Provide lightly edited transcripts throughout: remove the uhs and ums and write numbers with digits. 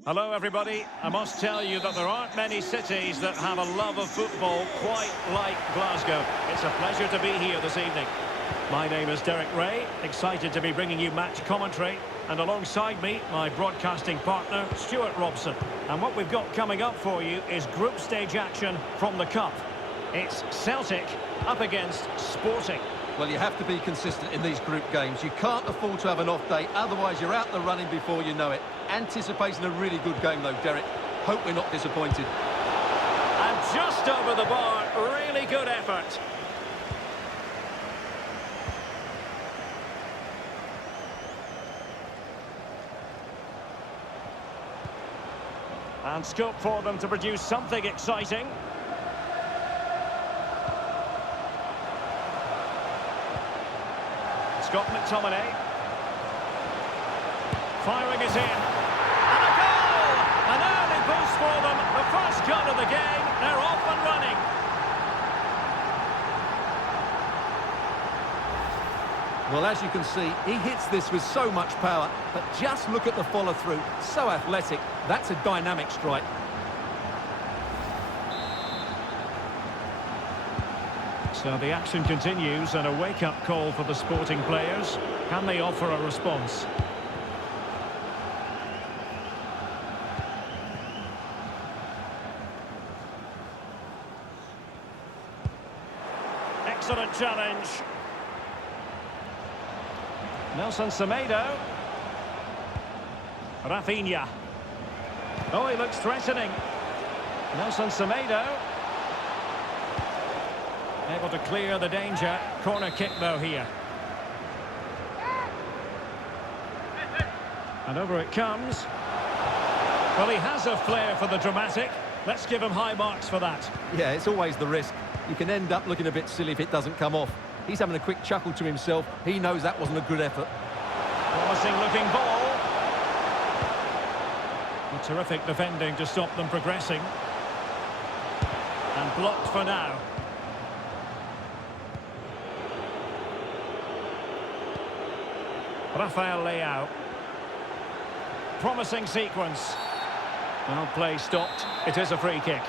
Hello everybody, I must tell you that there aren't many cities that have a love of football quite like Glasgow. It's a pleasure to be here this evening. My name is Derek Ray, excited to be bringing you match commentary, and alongside me, my broadcasting partner, Stuart Robson. And what we've got coming up for you is group stage action from the Cup. It's Celtic up against Sporting. Well, you have to be consistent in these group games. You can't afford to have an off day, otherwise you're out the running before you know it. Anticipating a really good game, though, Derek. Hope we're not disappointed. And just over the bar, really good effort. And scope for them to produce something exciting. Scott McTominay. Firing it in. And a goal! An early boost for them. The first gun of the game. They're off and running. Well, as you can see, he hits this with so much power, but just look at the follow-through. So athletic. That's a dynamic strike. So the action continues, and a wake-up call for the Sporting players. Can they offer a response? Excellent challenge. Nelson Semedo. Rafinha. Oh, he looks threatening. Nelson Semedo. Able to clear the danger. Corner kick, though, here. And over it comes. Well, he has a flair for the dramatic. Let's give him high marks for that. Yeah, it's always the risk. You can end up looking a bit silly if it doesn't come off. He's having a quick chuckle to himself. He knows that wasn't a good effort. Promising looking ball. A terrific defending to stop them progressing. And blocked for now. Rafael Leao. Promising sequence. Well, play stopped. It is a free kick.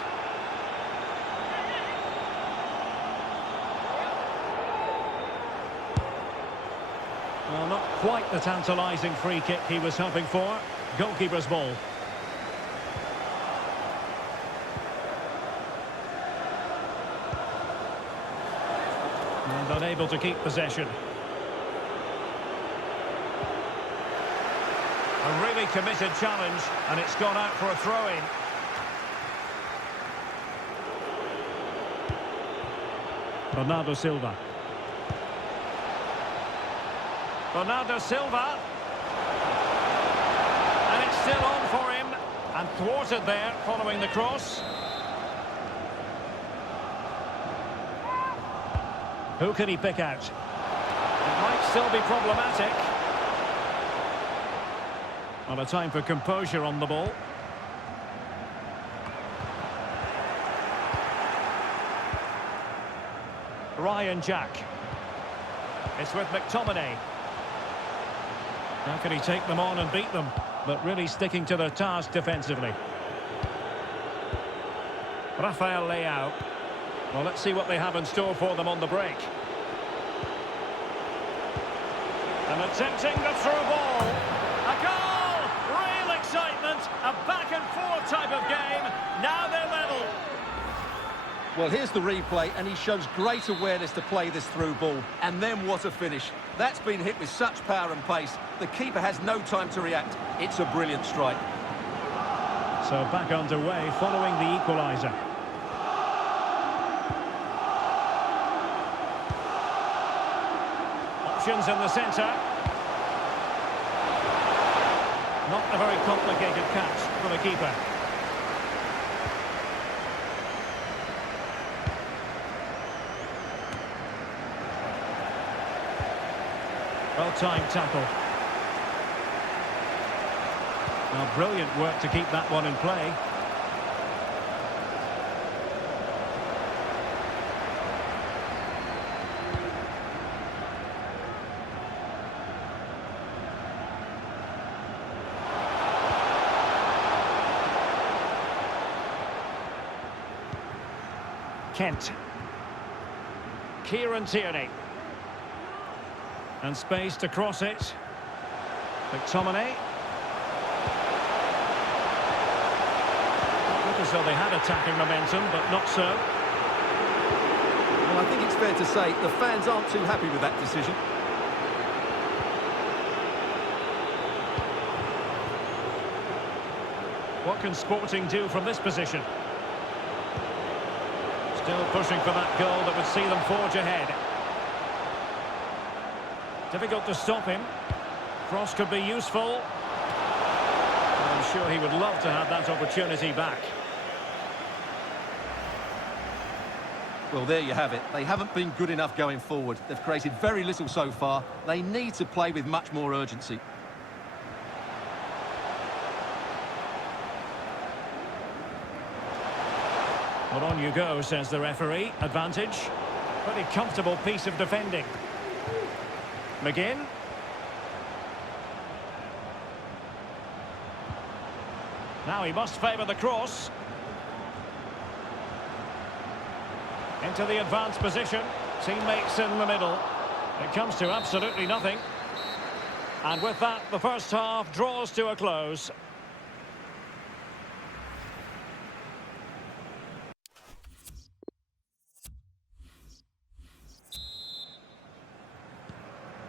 Well, not quite the tantalising free kick he was hoping for. Goalkeeper's ball. And unable to keep possession. A really committed challenge, and it's gone out for a throw-in. Bernardo Silva. Bernardo Silva. And it's still on for him. And thwarted there following the cross. Who can he pick out? It might still be problematic. Well, a time for composure on the ball. Ryan Jack. It's with McTominay. How can he take them on and beat them? But really sticking to their task defensively. Rafael Leao. Well, let's see what they have in store for them on the break. And attempting the through ball. A goal! Real excitement. A back-and-forth type of game. Now they're level. Well, here's the replay, and he shows great awareness to play this through ball. And then what a finish. That's been hit with such power and pace. The keeper has no time to react. It's a brilliant strike. So back underway following the equaliser. Options in the centre. Not a very complicated catch for the keeper. Well-timed tackle. Now, brilliant work to keep that one in play. Kent. Kieran Tierney. And space to cross it. McTominay. Looked as though they had attacking momentum, but not so. Well, I think it's fair to say the fans aren't too happy with that decision. What can Sporting do from this position? Still pushing for that goal that would see them forge ahead. Difficult to stop him. Cross could be useful. I'm sure he would love to have that opportunity back. Well, there you have it. They haven't been good enough going forward. They've created very little so far. They need to play with much more urgency. Well, on you go, says the referee. Advantage. Pretty comfortable piece of defending. McGinn. Now he must favour the cross. Into the advanced position. Teammates in the middle. It comes to absolutely nothing. And with that, the first half draws to a close.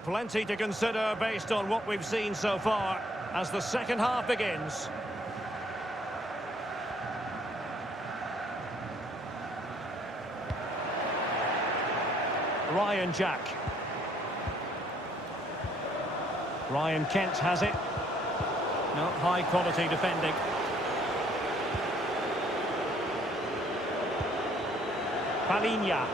Plenty to consider based on what we've seen so far as the second half begins. Ryan Jack. Ryan Kent has it. No, high quality defending. Palhinha.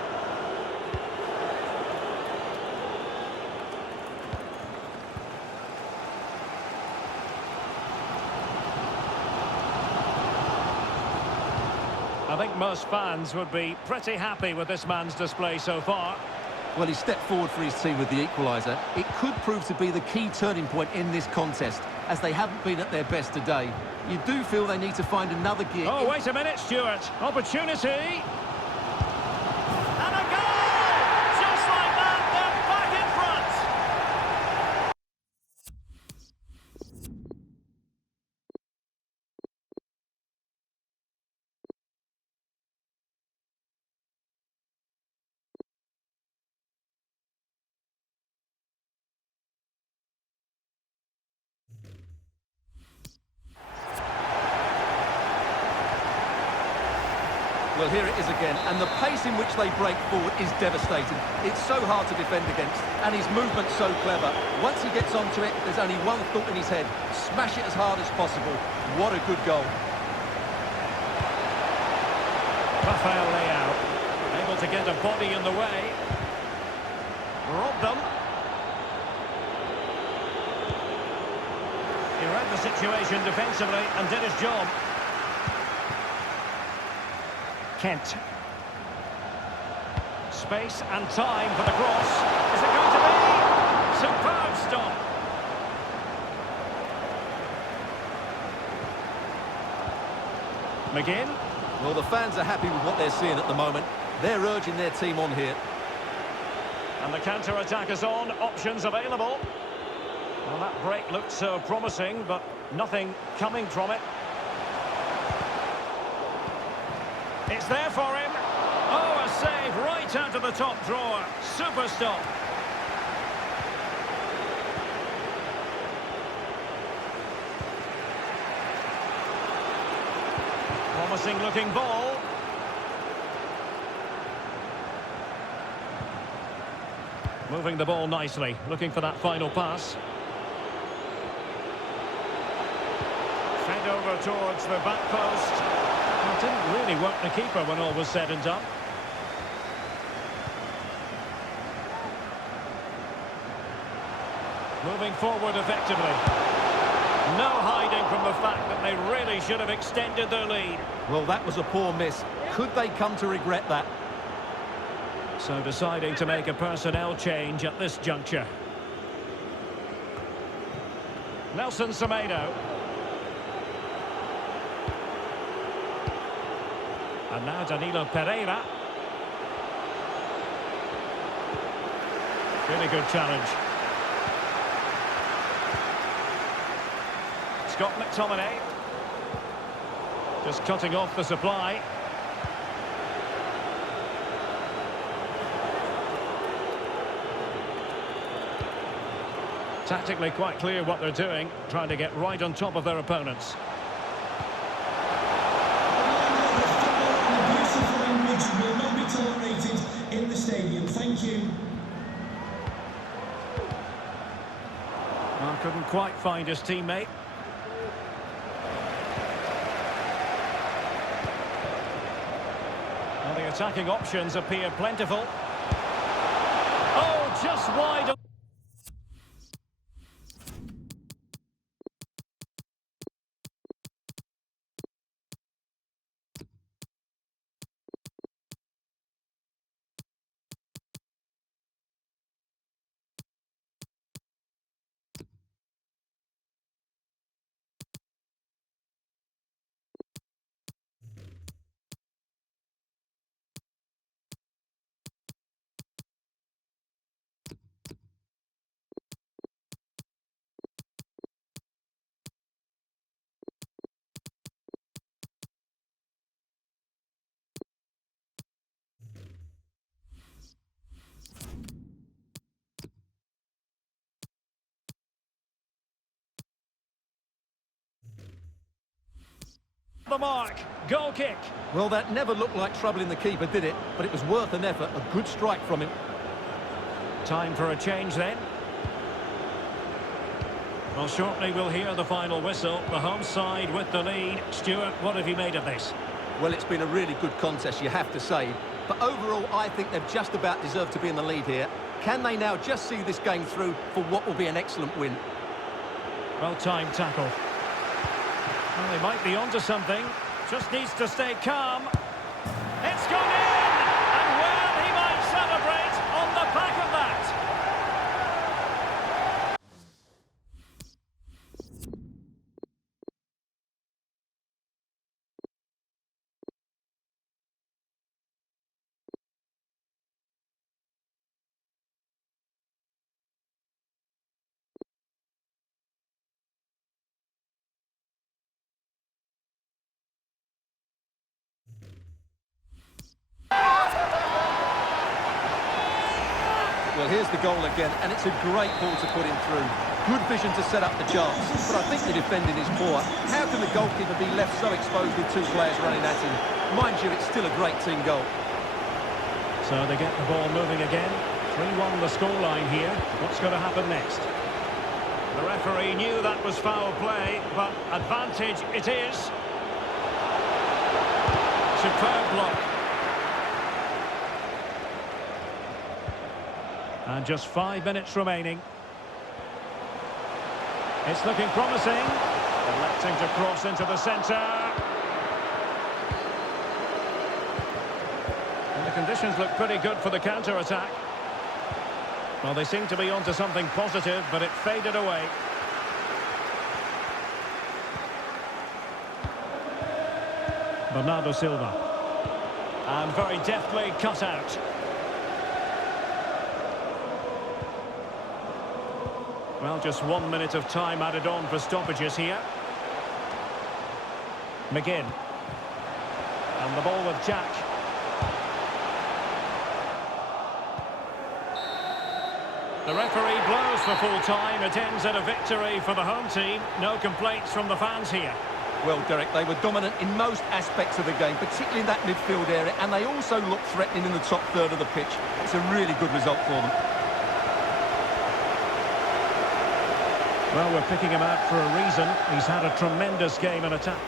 I think most fans would be pretty happy with this man's display so far. Well, he stepped forward for his team with the equaliser. It could prove to be the key turning point in this contest, as they haven't been at their best today. You do feel they need to find another gear. Oh, wait a minute, Stuart. Opportunity. And a goal! Just like that, they're back in front. Well, here it is again, and the pace in which they break forward is devastating. It's so hard to defend against, and his movement's so clever. Once he gets onto it, there's only one thought in his head: smash it as hard as possible. What a good goal. Rafael Leao, able to get a body in the way. Robbed them. He read the situation defensively and did his job. Kent. Space and time for the cross. Is it going to be? Superb stop. McGinn. Well, the fans are happy with what they're seeing at the moment. They're urging their team on here. And the counter-attack is on. Options available. Well, that break looked so promising, but nothing coming from it. It's there for him. Oh, a save right out of the top drawer. Super stop. Promising looking ball. Moving the ball nicely, looking for that final pass. Fed over towards the back post. It didn't really work the keeper when all was said and done. Moving forward effectively. No hiding from the fact that they really should have extended their lead. Well, that was a poor miss. Could they come to regret that? So deciding to make a personnel change at this juncture. Nelson Semedo. And now Danilo Pereira. Really good challenge. Scott McTominay. Just cutting off the supply. Tactically quite clear what they're doing, trying to get right on top of their opponents. Abuse of language will not be tolerated in the stadium. Thank you. Well, couldn't quite find his teammate. Well, the attacking options appear plentiful. Oh, just wide. The mark, goal kick. Well, that never looked like troubling the keeper, did it? But it was worth an effort, a good strike from him. Time for a change then. Well, shortly we'll hear the final whistle. The home side with the lead. Stuart, what have you made of this? Well, it's been a really good contest, you have to say. But overall, I think they've just about deserved to be in the lead here. Can they now just see this game through for what will be an excellent win? Well-timed tackle. Well, they might be onto something. Just needs to stay calm. It's gone in! And well, he might celebrate on the back of that. Well, here's the goal again, and it's a great ball to put him through. Good vision to set up the chance, but I think the defending is poor. How can the goalkeeper be left so exposed with two players running at him? Mind you, it's still a great team goal. So they get the ball moving again. 3-1 the scoreline here. What's going to happen next? The referee knew that was foul play, but advantage it is. Superb block. And just 5 minutes remaining. It's looking promising. Electing to cross into the centre. And the conditions look pretty good for the counter-attack. Well, they seem to be onto something positive, but it faded away. Bernardo Silva. And very deftly cut out. Well, just 1 minute of time added on for stoppages here. McGinn. And the ball with Jack. The referee blows for full time. It ends in a victory for the home team. No complaints from the fans here. Well, Derek, they were dominant in most aspects of the game, particularly in that midfield area, and they also looked threatening in the top third of the pitch. It's a really good result for them. Well, we're picking him out for a reason. He's had a tremendous game in attack.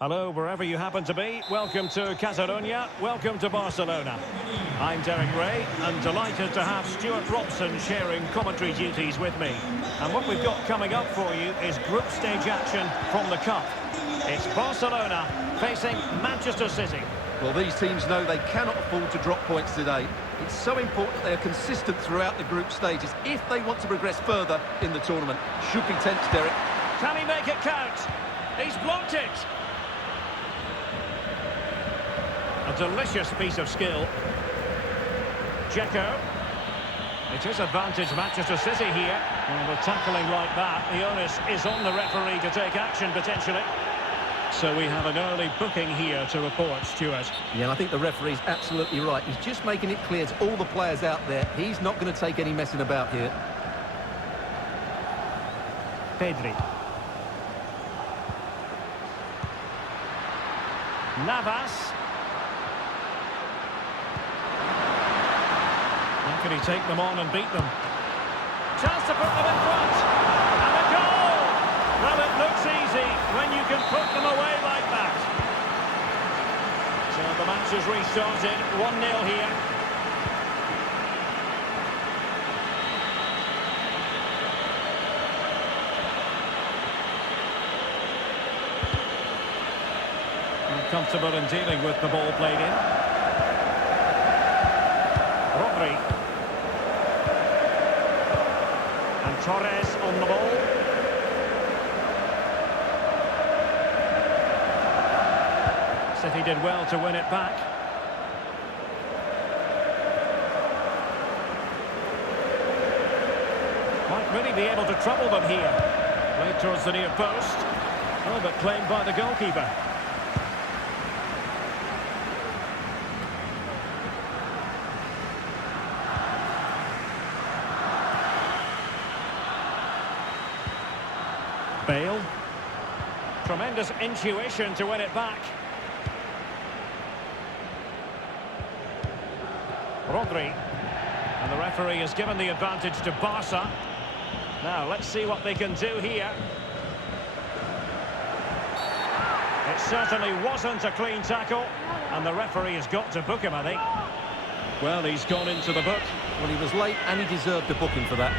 Hello, wherever you happen to be. Welcome to Catalonia. Welcome to Barcelona. I'm Derek Ray, and delighted to have Stuart Robson sharing commentary duties with me. And what we've got coming up for you is group stage action from the Cup. It's Barcelona facing Manchester City. Well, these teams know they cannot afford to drop points today. It's so important they are consistent throughout the group stages if they want to progress further in the tournament. Should be tense, Derek. Can he make it count? He's blocked it. A delicious piece of skill. Dzeko. It is advantage Manchester City here. And with tackling like that, the onus is on the referee to take action potentially. So we have an early booking here to report, Stuart. Yeah, and I think the referee's absolutely right. He's just making it clear to all the players out there, he's not going to take any messing about here. Pedri. Navas. How can he take them on and beat them? Chance to put them in front. And a goal! Well, it looks easy when you can put them away like that. So the match has restarted. 1-0 here. Comfortable in dealing with the ball played in. Rodri. And Torres on the ball. City did well to win it back. Might really be able to trouble them here. Played towards the near post. Oh, but claimed by the goalkeeper. Bale. Tremendous intuition to win it back. Rodri. And the referee has given the advantage to Barca. Now, let's see what they can do here. It certainly wasn't a clean tackle. And the referee has got to book him, I think. Well, he's gone into the book. Well, he was late and he deserved a booking for that.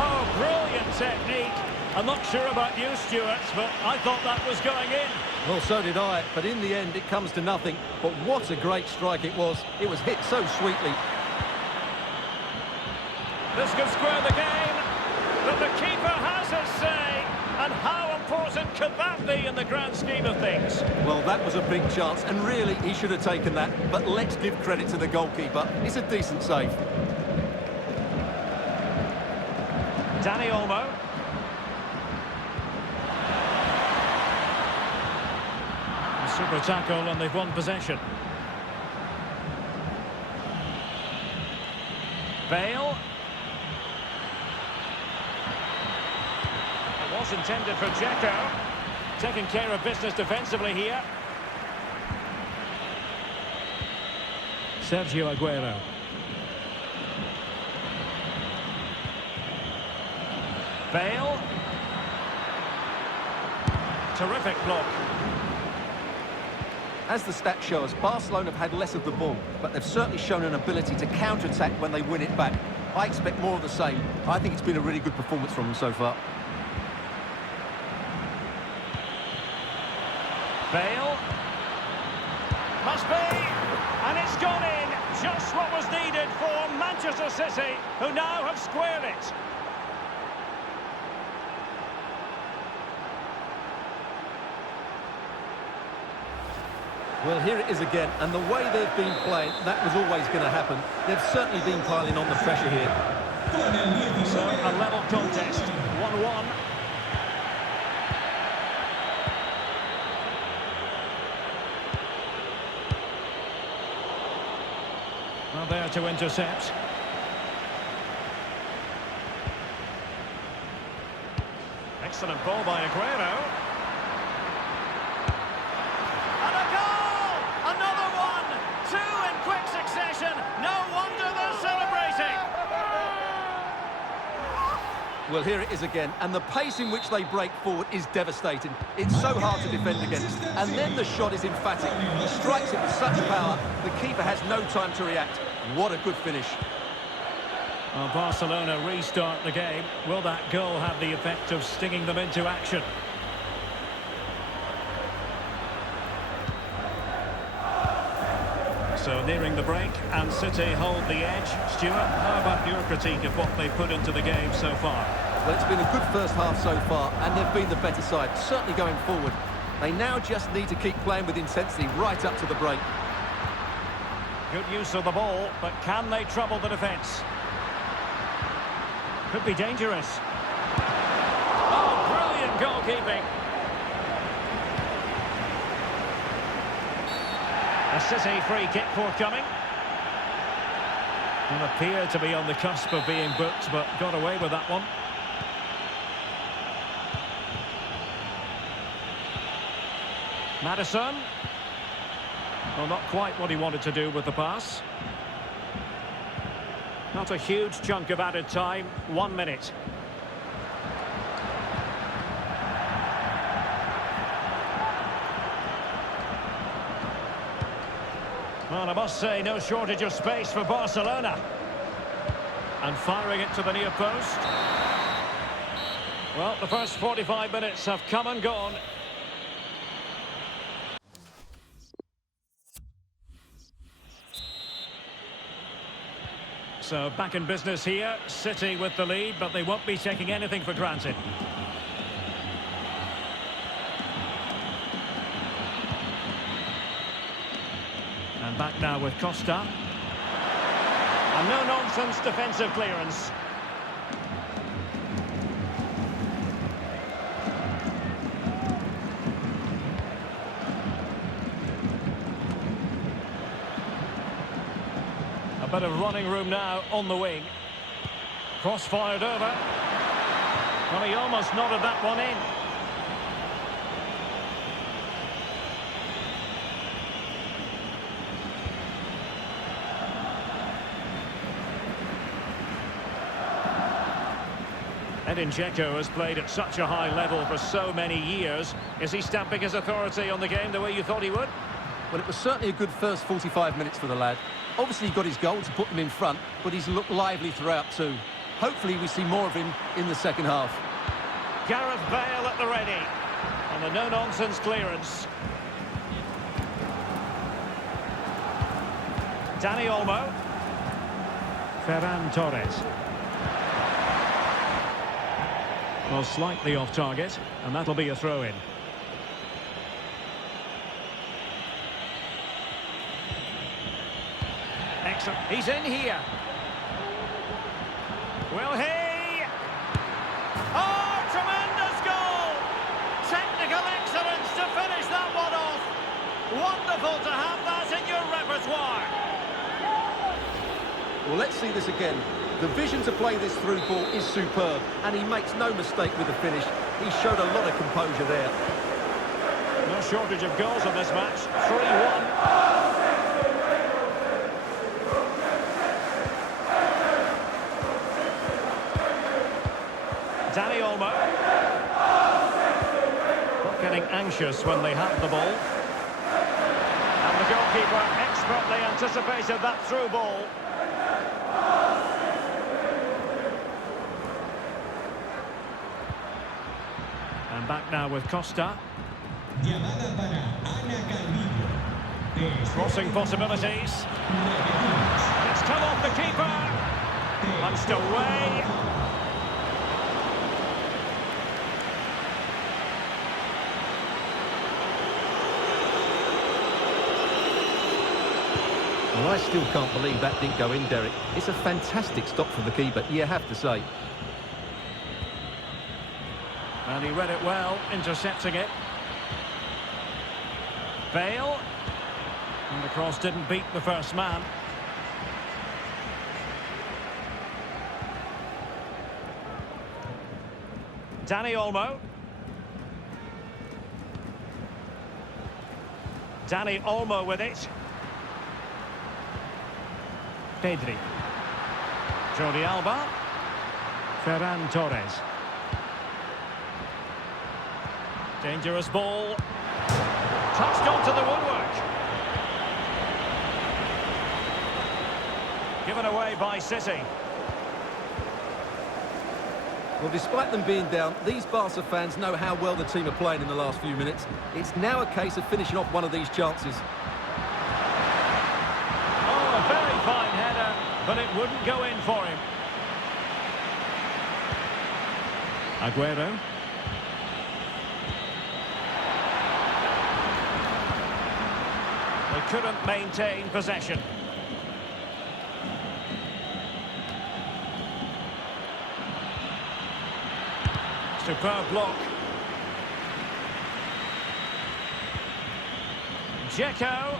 Oh, brilliant technique. I'm not sure about you, Stuart, but I thought that was going in. Well, so did I, but in the end it comes to nothing. But what a great strike it was. It was hit so sweetly. This could square the game, but the keeper has his say. And how important could that be in the grand scheme of things? Well, that was a big chance, and really he should have taken that. But let's give credit to the goalkeeper. It's a decent save. Dani Olmo. A super tackle and they've won possession. Bale. It was intended for Dzeko. Taking care of business defensively here. Sergio Aguero. Bale. Terrific block. As the stats show us, Barcelona have had less of the ball, but they've certainly shown an ability to counter-attack when they win it back. I expect more of the same. I think it's been a really good performance from them so far. Bale. Must be. And it's gone in. Just what was needed for Manchester City, who now have squared it. Well, here it is again, and the way they've been playing, that was always going to happen. They've certainly been piling on the pressure here. So, a level contest, 1-1. Well, there to intercept. Excellent ball by Aguero. And a goal! Another one! Two in quick succession. No wonder they're celebrating. Well, here it is again, and the pace in which they break forward is devastating. It's so hard to defend against. And then the shot is emphatic. He strikes it with such power, the keeper has no time to react. What a good finish. Well, Barcelona restart the game. Will that goal have the effect of stinging them into action? So nearing the break, and City hold the edge. Stuart, how about your critique of what they put into the game so far? Well, it's been a good first half so far, and they've been the better side, certainly going forward. They now just need to keep playing with intensity right up to the break. Good use of the ball, but can they trouble the defence? Could be dangerous. Oh, brilliant goalkeeping. A City free kick forthcoming. And appeared to be on the cusp of being booked, but got away with that one. Maddison. Well, not quite what he wanted to do with the pass. Not a huge chunk of added time. 1 minute. Well, I must say, no shortage of space for Barcelona. And firing it to the near post. Well, the first 45 minutes have come and gone. So back in business here, City with the lead, but they won't be taking anything for granted. And back now with Costa. And no-nonsense defensive clearance. A bit of running room now on the wing. Cross fired over. Well, he almost nodded that one in. Edin Dzeko has played at such a high level for so many years. Is he stamping his authority on the game the way you thought he would? Well, it was certainly a good first 45 minutes for the lad. Obviously, he got his goal to put them in front, but he's looked lively throughout too. Hopefully, we see more of him in the second half. Gareth Bale at the ready. And the no-nonsense clearance. Dani Olmo. Ferran Torres. Well, slightly off target, and that'll be a throw-in. Excellent. He's in here. Will he? Oh, tremendous goal! Technical excellence to finish that one off. Wonderful to have that in your repertoire. Well, let's see this again. The vision to play this through ball is superb, and he makes no mistake with the finish. He showed a lot of composure there. No shortage of goals in this match. 3-1. Dani Olmo. Not getting anxious when they have the ball. And the goalkeeper expertly anticipated that through ball. And back now with Costa. Crossing possibilities. And it's come off the keeper. Punched away. Well, I still can't believe that didn't go in, Derek. It's a fantastic stop from the keeper, you have to say. And he read it well, intercepting it. Bale. And the cross didn't beat the first man. Dani Olmo. Dani Olmo with it. Pedri. Jordi Alba. Ferran Torres. Dangerous ball. Touched onto the woodwork. Given away by City. Well, despite them being down, these Barca fans know how well the team are playing in the last few minutes. It's now a case of finishing off one of these chances. Oh, a very fine header, but it wouldn't go in for him. Aguero. They couldn't maintain possession. Superb block. Dzeko.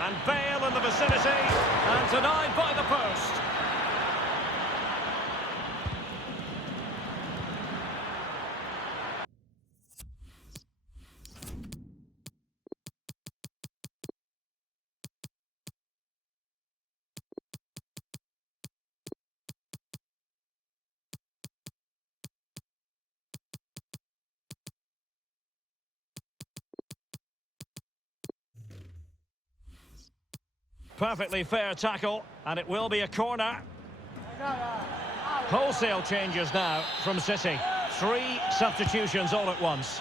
And Bale in the vicinity. And denied by the post. Perfectly fair tackle, and it will be a corner. Wholesale changes now from City. 3 substitutions all at once.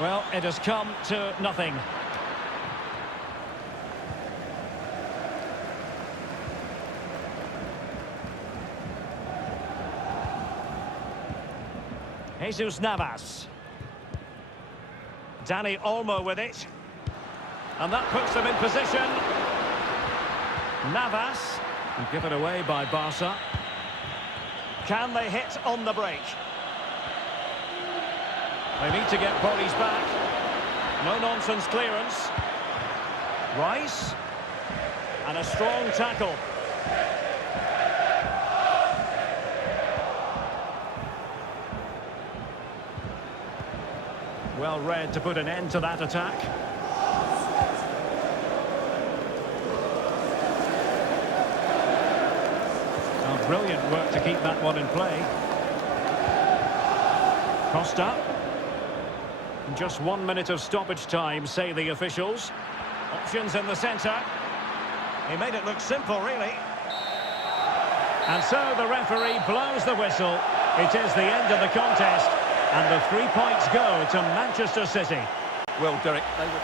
Well, it has come to nothing. Jesus Navas. Dani Olmo with it. And that puts them in position. Navas, given away by Barca. Can they hit on the break? They need to get bodies back. No-nonsense clearance. Rice. And a strong tackle. Well read to put an end to that attack. Brilliant work to keep that one in play. Costa. Just 1 minute of stoppage time, say the officials. Options in the centre. He made it look simple, really. And so the referee blows the whistle. It is the end of the contest. And the 3 points go to Manchester City. Well, Derek, they were...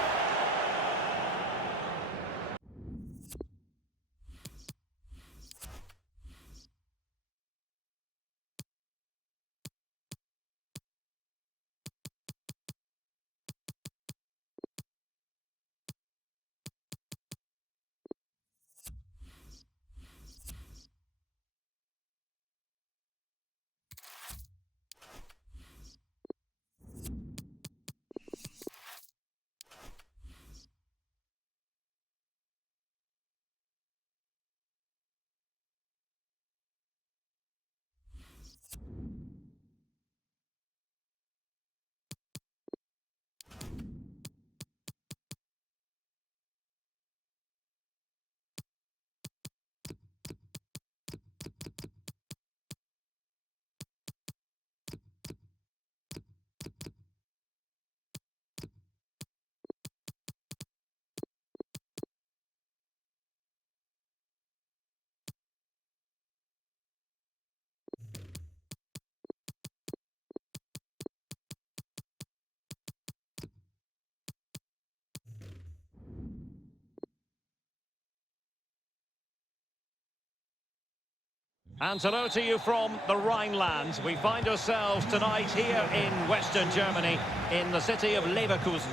And hello to you from the Rhineland. We find ourselves tonight here in Western Germany, in the city of Leverkusen.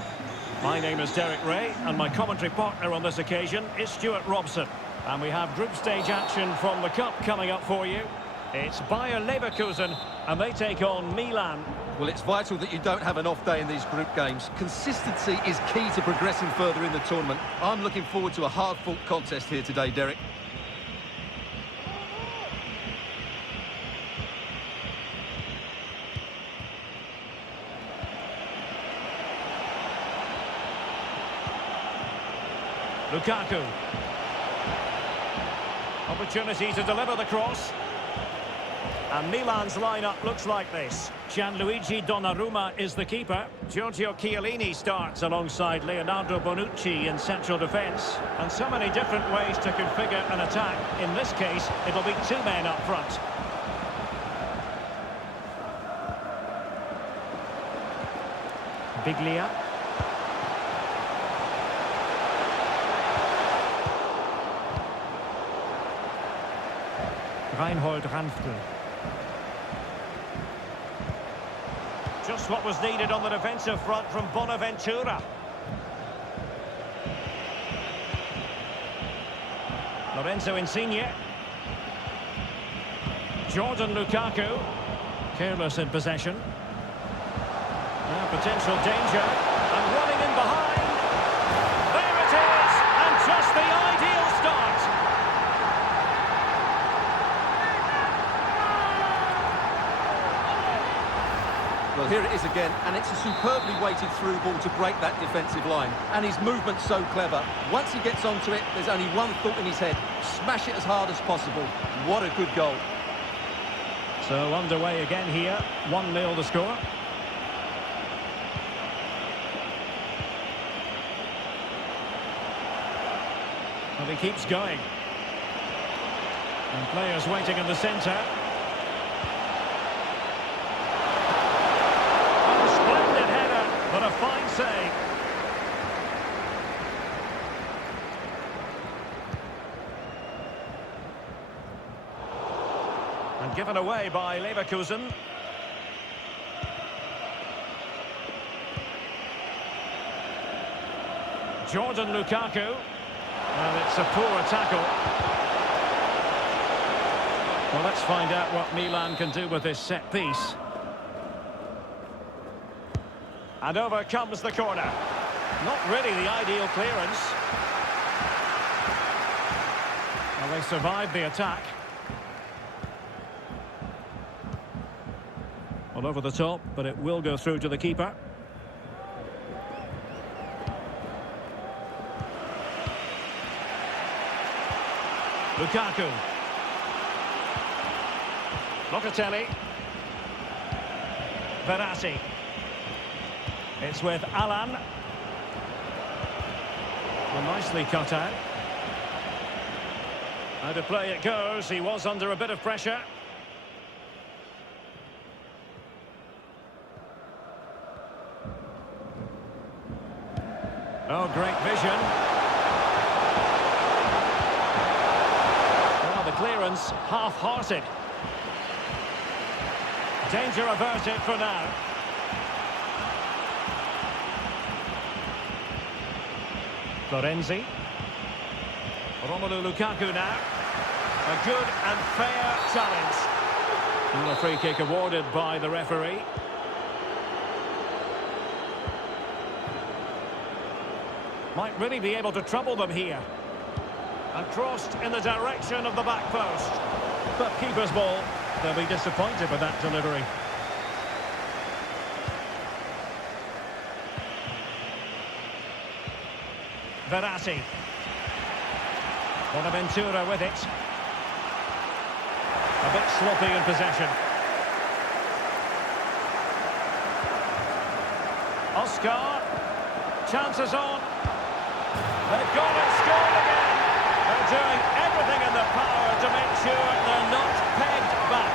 My name is Derek Ray, and my commentary partner on this occasion is Stuart Robson. And we have group stage action from the Cup coming up for you. It's Bayer Leverkusen, and they take on Milan. Well, it's vital that you don't have an off day in these group games. Consistency is key to progressing further in the tournament. I'm looking forward to a hard-fought contest here today, Derek. Lukaku. Opportunity to deliver the cross. And Milan's lineup looks like this. Gianluigi Donnarumma is the keeper. Giorgio Chiellini starts alongside Leonardo Bonucci in central defence. And so many different ways to configure an attack. In this case, it'll be two men up front. Biglia. Reinhold Ranftl. Just what was needed on the defensive front from Bonaventura. Lorenzo Insigne. Jordan Lukaku. Careless in possession. Now potential danger. And running in behind. There it is! And just the ideal start. Well, here it is again, and it's a superbly weighted through ball to break that defensive line. And his movement's so clever. Once he gets onto it, there's only one thought in his head. Smash it as hard as possible. What a good goal. So underway again here. 1-0 the score. Well, he keeps going. And players waiting in the centre. But a fine save. And given away by Leverkusen. Jordan Lukaku. And it's a poor tackle. Well, let's find out what Milan can do with this set piece. And over comes the corner. Not really the ideal clearance. Well, they survived the attack. Well, over the top, but it will go through to the keeper. Lukaku. Locatelli. Verratti. It's with Alan. Well, nicely cut out. How to play it goes. He was under a bit of pressure. Oh, great vision. Well, the clearance half-hearted. Danger averted for now. Florenzi. Romelu Lukaku now. A good and fair challenge. And a free kick awarded by the referee. Might really be able to trouble them here. And crossed in the direction of the back post. But keeper's ball. They'll be disappointed with that delivery. Verratti. Bonaventura with it. A bit sloppy in possession. Oscar. Chances on. They've gone and scored again. They're doing everything in their power to make sure they're not pegged back.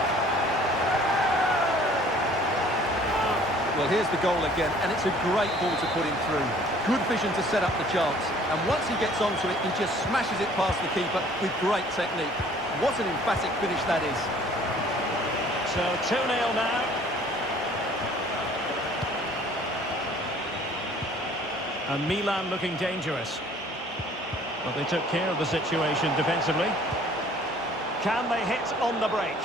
Well, here's the goal again, and it's a great ball to put him through. Good vision to set up the chance. And once he gets onto it, he just smashes it past the keeper with great technique. What an emphatic finish that is. So 2-0 now. And Milan looking dangerous. But they took care of the situation defensively. Can they hit on the break?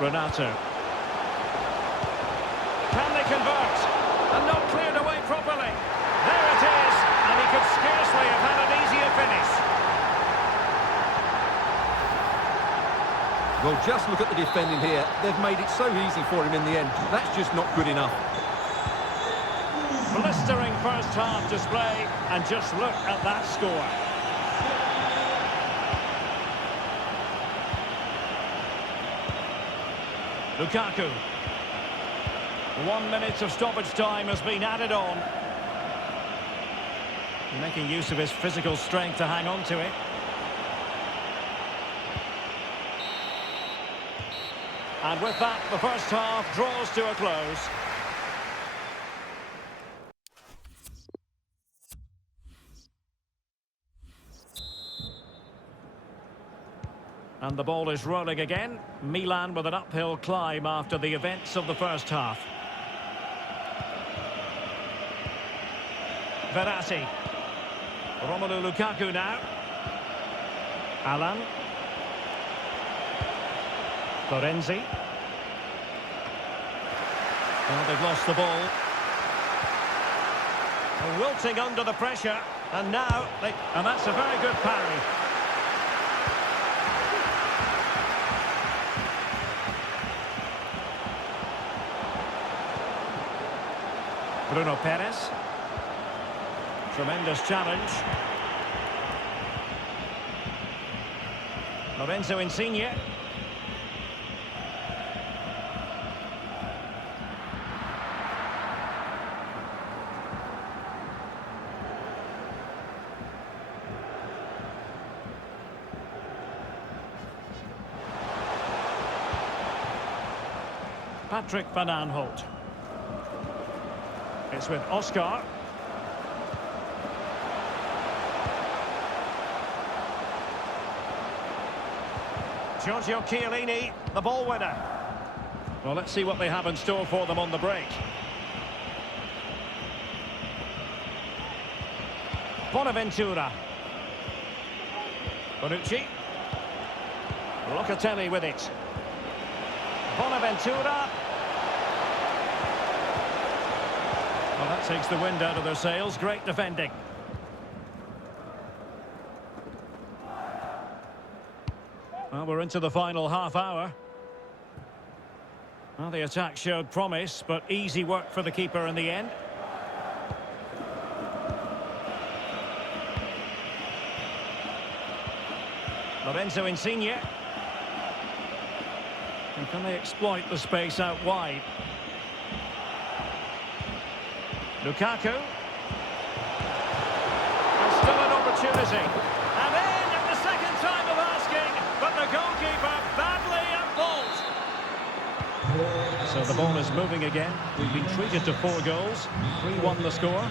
Renato. Can they convert? And not cleared away properly. There it is. And he could scarcely have had an easier finish. Well, just look at the defending here. They've made it so easy for him in the end. That's just not good enough. Blistering first half display, and just look at that score. Lukaku. 1 minute of stoppage time has been added on. Making use of his physical strength to hang on to it. And with that, the first half draws to a close. And the ball is rolling again. Milan with an uphill climb after the events of the first half. Verratti. Romelu Lukaku now. Alan. Florenzi. Well, they've lost the ball. Wilting under the pressure. And now, and that's a very good parry. Bruno Perez. Tremendous challenge. Lorenzo Insigne. Patrick Van Aanholt. It's with Oscar. Giorgio Chiellini, the ball winner. Well, let's see what they have in store for them on the break. Bonaventura. Bonucci. Locatelli with it. Bonaventura. Well, that takes the wind out of their sails. Great defending. Well, we're into the final half hour. Well, the attack showed promise, but easy work for the keeper in the end. Lorenzo Insigne. And can they exploit the space out wide? Lukaku. And still an opportunity. And in at the second time of asking, but the goalkeeper badly at fault. So the ball is moving again. We've been treated to 4 goals. 3-1 the score.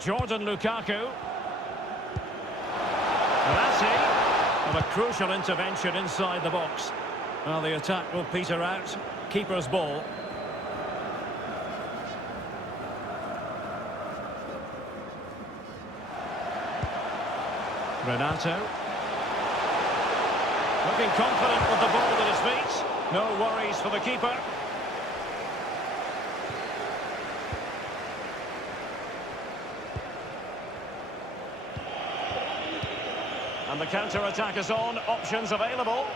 Jordan Lukaku. Verratti. Well, a crucial intervention inside the box. Well, the attack will peter out. Keeper's ball. Renato. Looking confident with the ball at his feet. No worries for the keeper. And the counter-attack is on. Options available.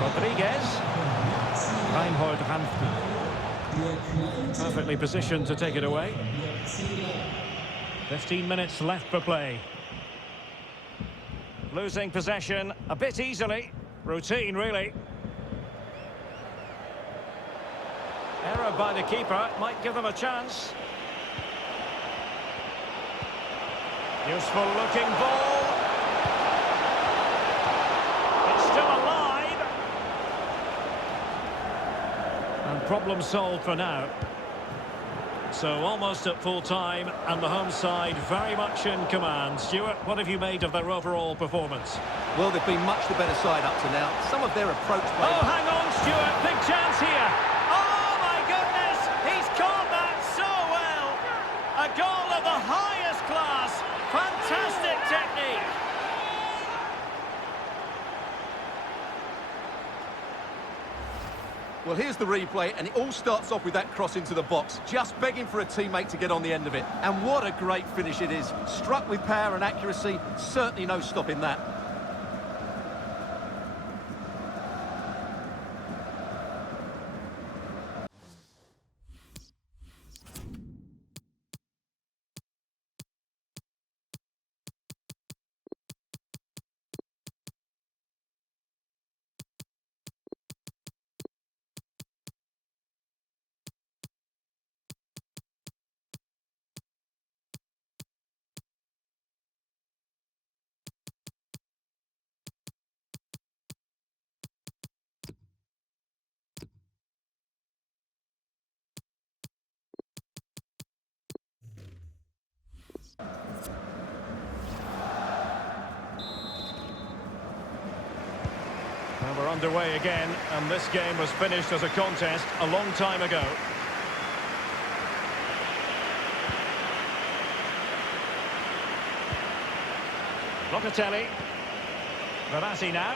Rodriguez. Reinhold Hanften. Perfectly positioned to take it away. 15 minutes left for play. Losing possession a bit easily. Routine, really. Error by the keeper might give them a chance. Useful looking ball. It's still alive. And problem solved for now. So almost at full time, and the home side very much in command. Stuart, what have you made of their overall performance? Well, they've been much the better side up to now. Some of their approach play... Oh, hang on, Stuart. Big chance here. A goal of the highest class. Fantastic technique. Well, here's the replay, and it all starts off with that cross into the box, just begging for a teammate to get on the end of it. And what a great finish it is. Struck with power and accuracy, certainly no stopping that. Well, we're underway again, and this game was finished as a contest a long time ago. Locatelli. Verratti now.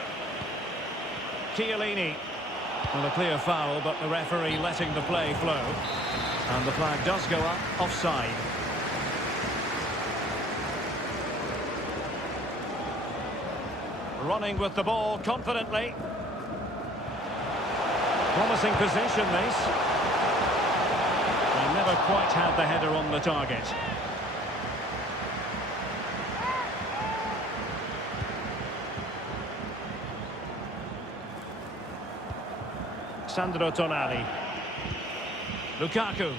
Chiellini. Well, a clear foul, but the referee letting the play flow. And the flag does go up, offside. Running with the ball confidently. Promising position, this. They never quite had the header on the target. Sandro Tonali. Lukaku.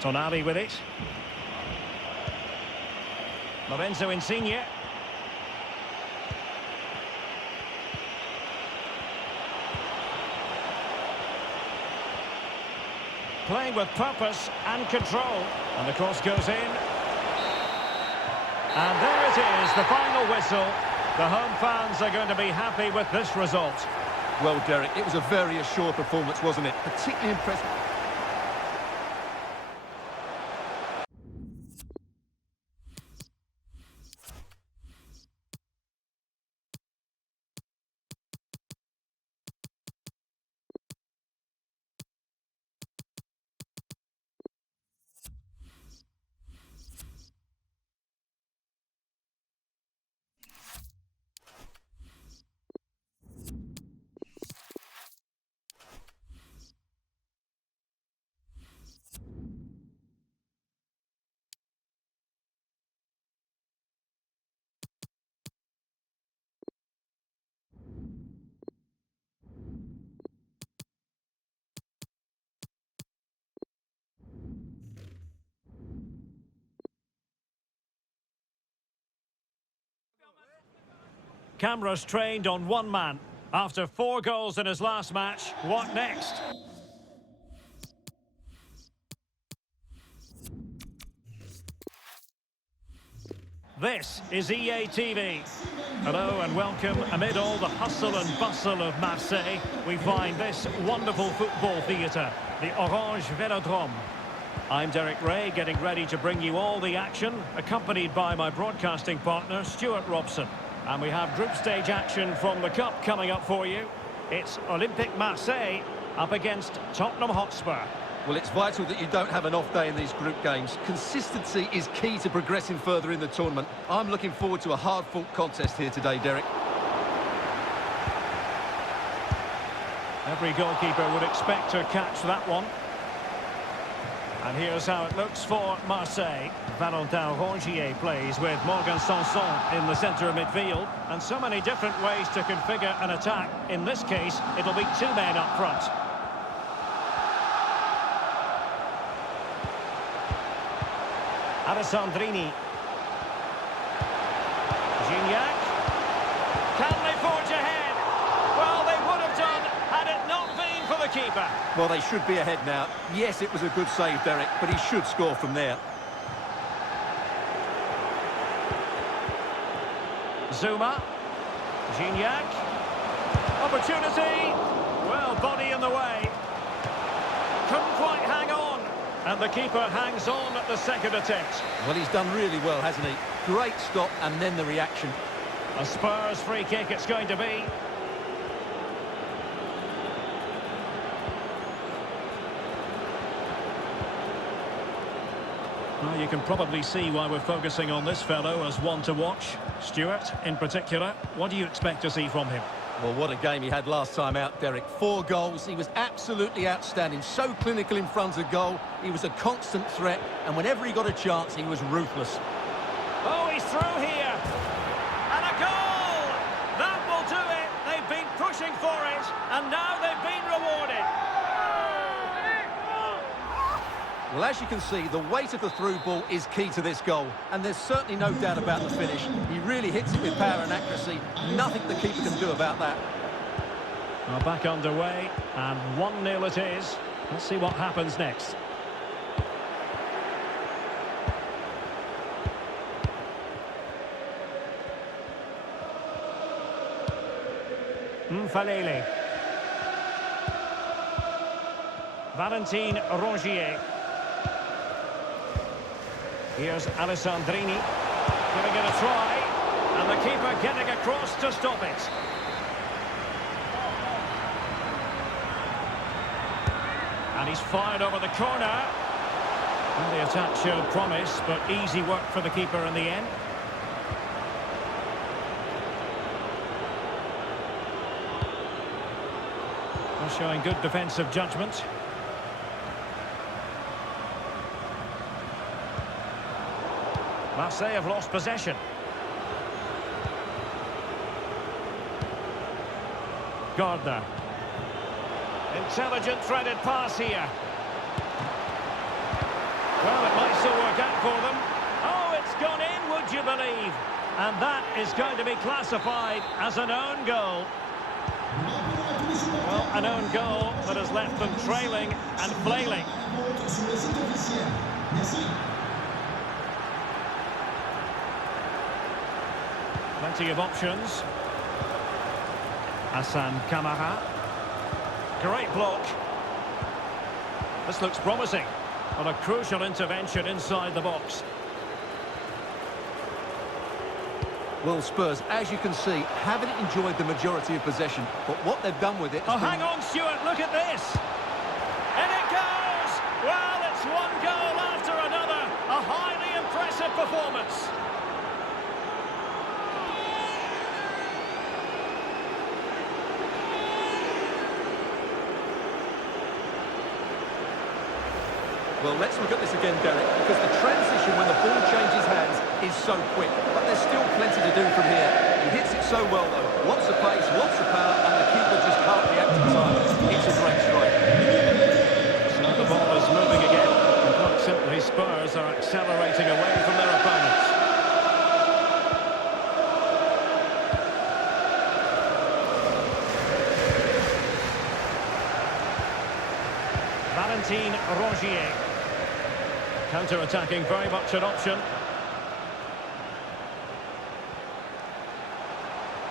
Tonali with it. Lorenzo Insigne. Playing with purpose and control. And the cross goes in. And there it is, the final whistle. The home fans are going to be happy with this result. Well, Derek, it was a very assured performance, wasn't it? Particularly impressive. Cameras trained on one man. After 4 goals in his last match, what next? This is EA TV. Hello and welcome. Amid all the hustle and bustle of Marseille, we find this wonderful football theatre, the Orange Velodrome. I'm Derek Ray, getting ready to bring you all the action, accompanied by my broadcasting partner, Stuart Robson. And we have group stage action from the Cup coming up for you. It's Olympique Marseille up against Tottenham Hotspur. Well, it's vital that you don't have an off day in these group games. Consistency is key to progressing further in the tournament. I'm looking forward to a hard-fought contest here today, Derek. Every goalkeeper would expect to catch that one. And here's how it looks for Marseille. Valentin Rongier plays with Morgan Sanson in the centre of midfield. And so many different ways to configure an attack. In this case, it'll be 2 men up front. Alessandrini. Gignac. Can they forge ahead? Well, they would have done had it not been for the keeper. Well, they should be ahead now. Yes, it was a good save, Derek, but he should score from there. Zuma. Gignac. Opportunity. Well, body in the way. Couldn't quite hang on. And the keeper hangs on at the second attempt. Well, he's done really well, hasn't he? Great stop, and then the reaction. A Spurs free kick it's going to be. Well, you can probably see why we're focusing on this fellow as one to watch. Stuart, in particular, what do you expect to see from him? Well, what a game he had last time out, Derek. 4 goals. He was absolutely outstanding. So clinical in front of goal. He was a constant threat. And whenever he got a chance, he was ruthless. Oh, he's through here. And a goal! That will do it. They've been pushing for it. And now they've been rewarded. Well, as you can see, the weight of the through ball is key to this goal. And there's certainly no doubt about the finish. He really hits it with power and accuracy. Nothing the keeper can do about that. Well, back underway, and 1-0 it is. Let's see what happens next. Falele. Valentin Rongier. Here's Alessandrini, giving it a try, and the keeper getting across to stop it. And he's fired over the corner. Well, the attack showed promise, but easy work for the keeper in the end. Well, showing good defensive judgment. Marseille have lost possession. Gardner. Intelligent threaded pass here. Well, it might still work out for them. Oh, it's gone in, would you believe? And that is going to be classified as an own goal. Well, an own goal that has left them trailing and flailing. Plenty of options. Hassan Kamara. Great block. This looks promising. On a crucial intervention inside the box. Well, Spurs, as you can see, haven't enjoyed the majority of possession. But what they've done with it... hang on, Stuart, look at this. And it goes! Well, it's one goal after another. A highly impressive performance. Well, let's look at this again, Derek, because the transition when the ball changes hands is so quick. But there's still plenty to do from here. He hits it so well, though. Lots of pace, lots of power, and the keeper just can't react in time. It's a great strike. So the ball is moving again. And quite simply, Spurs are accelerating away from their opponents. Valentin Rongier. Counter-attacking, very much an option.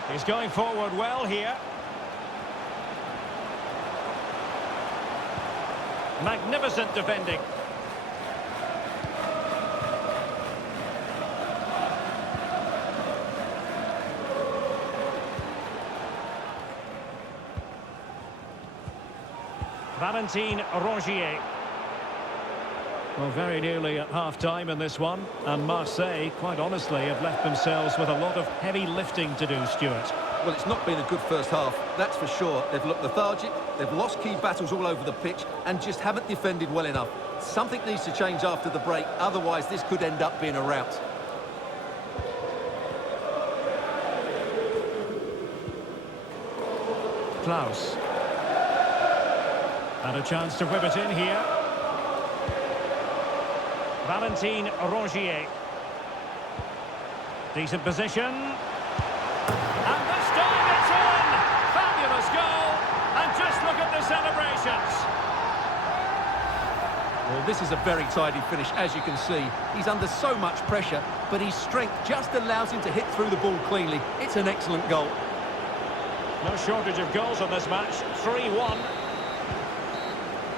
He's going forward well here. Magnificent defending. Valentin Rongier. Well, very nearly at half-time in this one. And Marseille, quite honestly, have left themselves with a lot of heavy lifting to do, Stuart. Well, it's not been a good first half, that's for sure. They've looked lethargic, they've lost key battles all over the pitch, and just haven't defended well enough. Something needs to change after the break, otherwise this could end up being a rout. Klaus. And a chance to whip it in here. Valentin Rongier. Decent position. And this time it's in! Fabulous goal! And just look at the celebrations. Well, this is a very tidy finish, as you can see. He's under so much pressure, but his strength just allows him to hit through the ball cleanly. It's an excellent goal. No shortage of goals on this match. 3-1.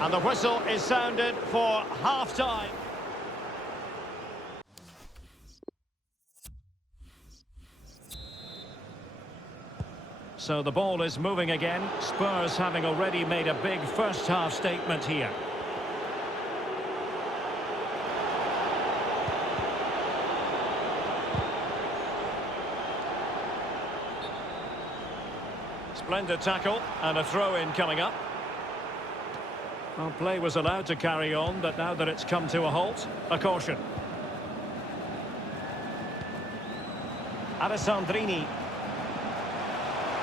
And the whistle is sounded for half-time. So the ball is moving again. Spurs having already made a big first-half statement here. Splendid tackle and a throw-in coming up. Well, play was allowed to carry on, but now that it's come to a halt, a caution. Alessandrini.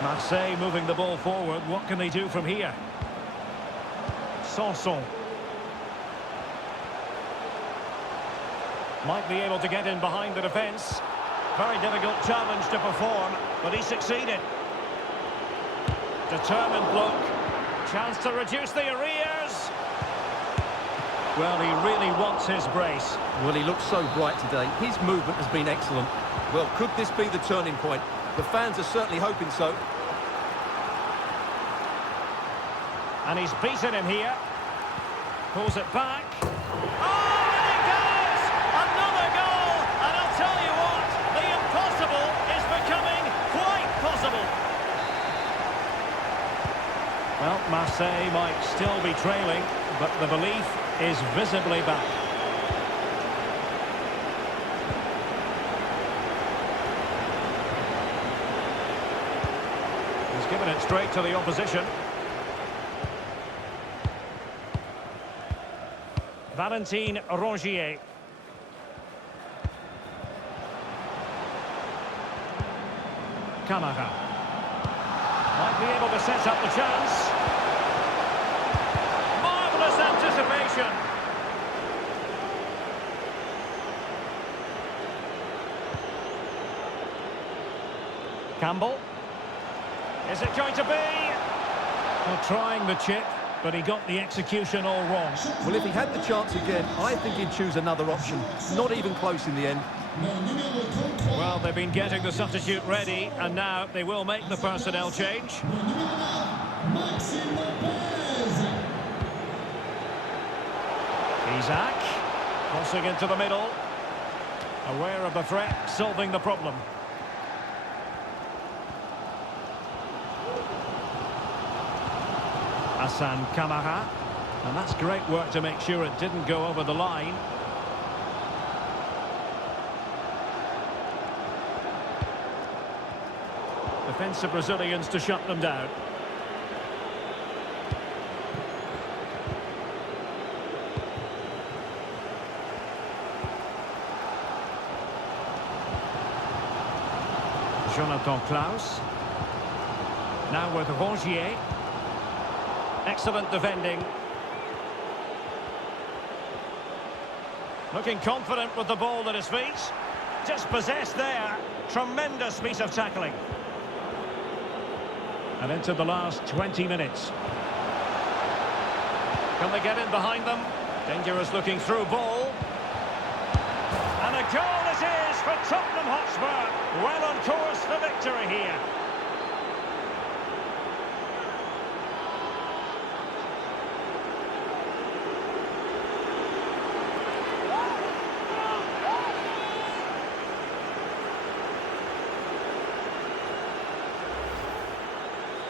Marseille moving the ball forward. What can they do from here? Sanson. Might be able to get in behind the defence. Very difficult challenge to perform, but he succeeded. Determined block. Chance to reduce the arrears. Well, he really wants his brace. Well, he looks so bright today. His movement has been excellent. Well, could this be the turning point? The fans are certainly hoping so. And he's beaten him here. Pulls it back. Oh, and he goes! Another goal! And I'll tell you what, the impossible is becoming quite possible. Well, Marseille might still be trailing, but the belief is visibly back. He's given it straight to the opposition. Valentin Rongier. Camara. Might be able to set up the chance. Marvellous anticipation. Campbell. Is it going to be? Well, trying the chip, but he got the execution all wrong. Well, if he had the chance again, I think he'd choose another option. Not even close in the end. Well, they've been getting the substitute ready, and now they will make the personnel change. Isaac, crossing into the middle. Aware of the threat, solving the problem. Hassan Camara. And that's great work to make sure it didn't go over the line. Defensive Brazilians to shut them down. Jonathan Klaus. Now with Rongier. Excellent defending. Looking confident with the ball at his feet. Just possessed there. Tremendous piece of tackling. And into the last 20 minutes. Can they get in behind them? Dangerous looking through ball. And a goal it is for Tottenham Hotspur. Well on course for victory here.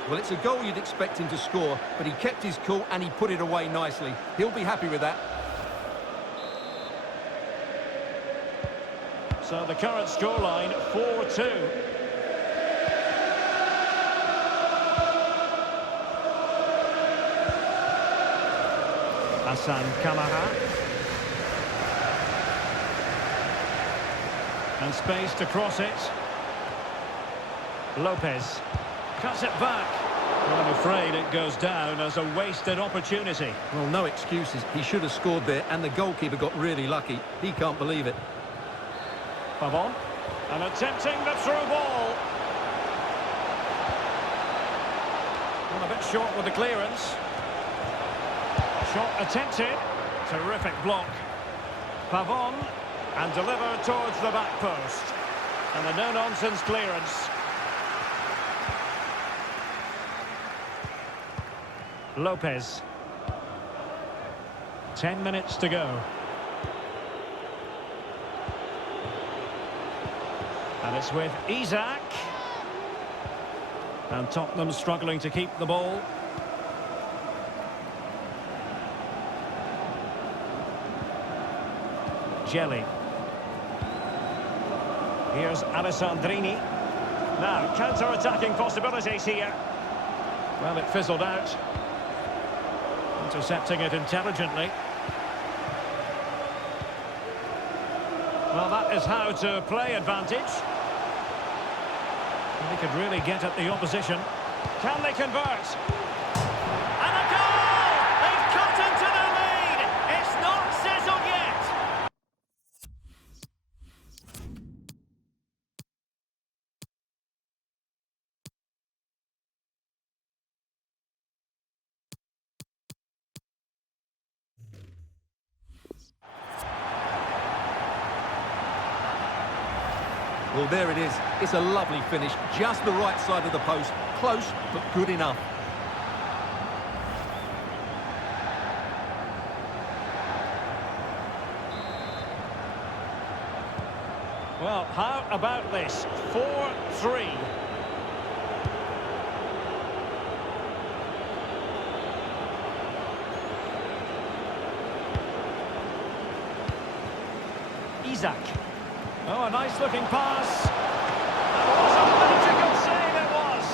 Well, it's a goal you'd expect him to score, but he kept his cool and he put it away nicely. He'll be happy with that. So the current scoreline, 4-2. Hassan Camara. And space to cross it. Lopez. Cuts it back. Well, I'm afraid it goes down as a wasted opportunity. Well, no excuses. He should have scored there, and the goalkeeper got really lucky. He can't believe it. Pavon. And attempting the through ball. Well, a bit short with the clearance. Shot attempted. Terrific block. Pavon. And delivered towards the back post. And a no-nonsense clearance. Lopez. 10 minutes to go. And it's with Isaac. And Tottenham struggling to keep the ball. Jelly. Here's Alessandrini. Now, counter-attacking possibilities here. Well, it fizzled out. Intercepting it intelligently. Well, that is how to play advantage. They could really get at the opposition. Can they convert? And a goal! They've cut into the lead! It's not settled yet! Well, there it is. It's a lovely finish. Just the right side of the post. Close, but good enough. Well, how about this? 4-3. Isak. Oh, a nice-looking pass. That was a magical save, it was.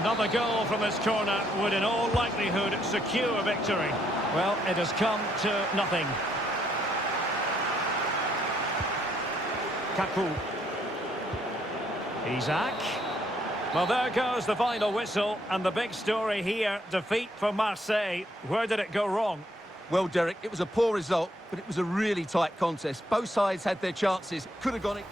Another goal from this corner would in all likelihood secure victory. Well, it has come to nothing. Kaku. Isak. Well, there goes the final whistle, and the big story here, defeat for Marseille. Where did it go wrong? Well, Derek, it was a poor result, but it was a really tight contest. Both sides had their chances. Could have gone it.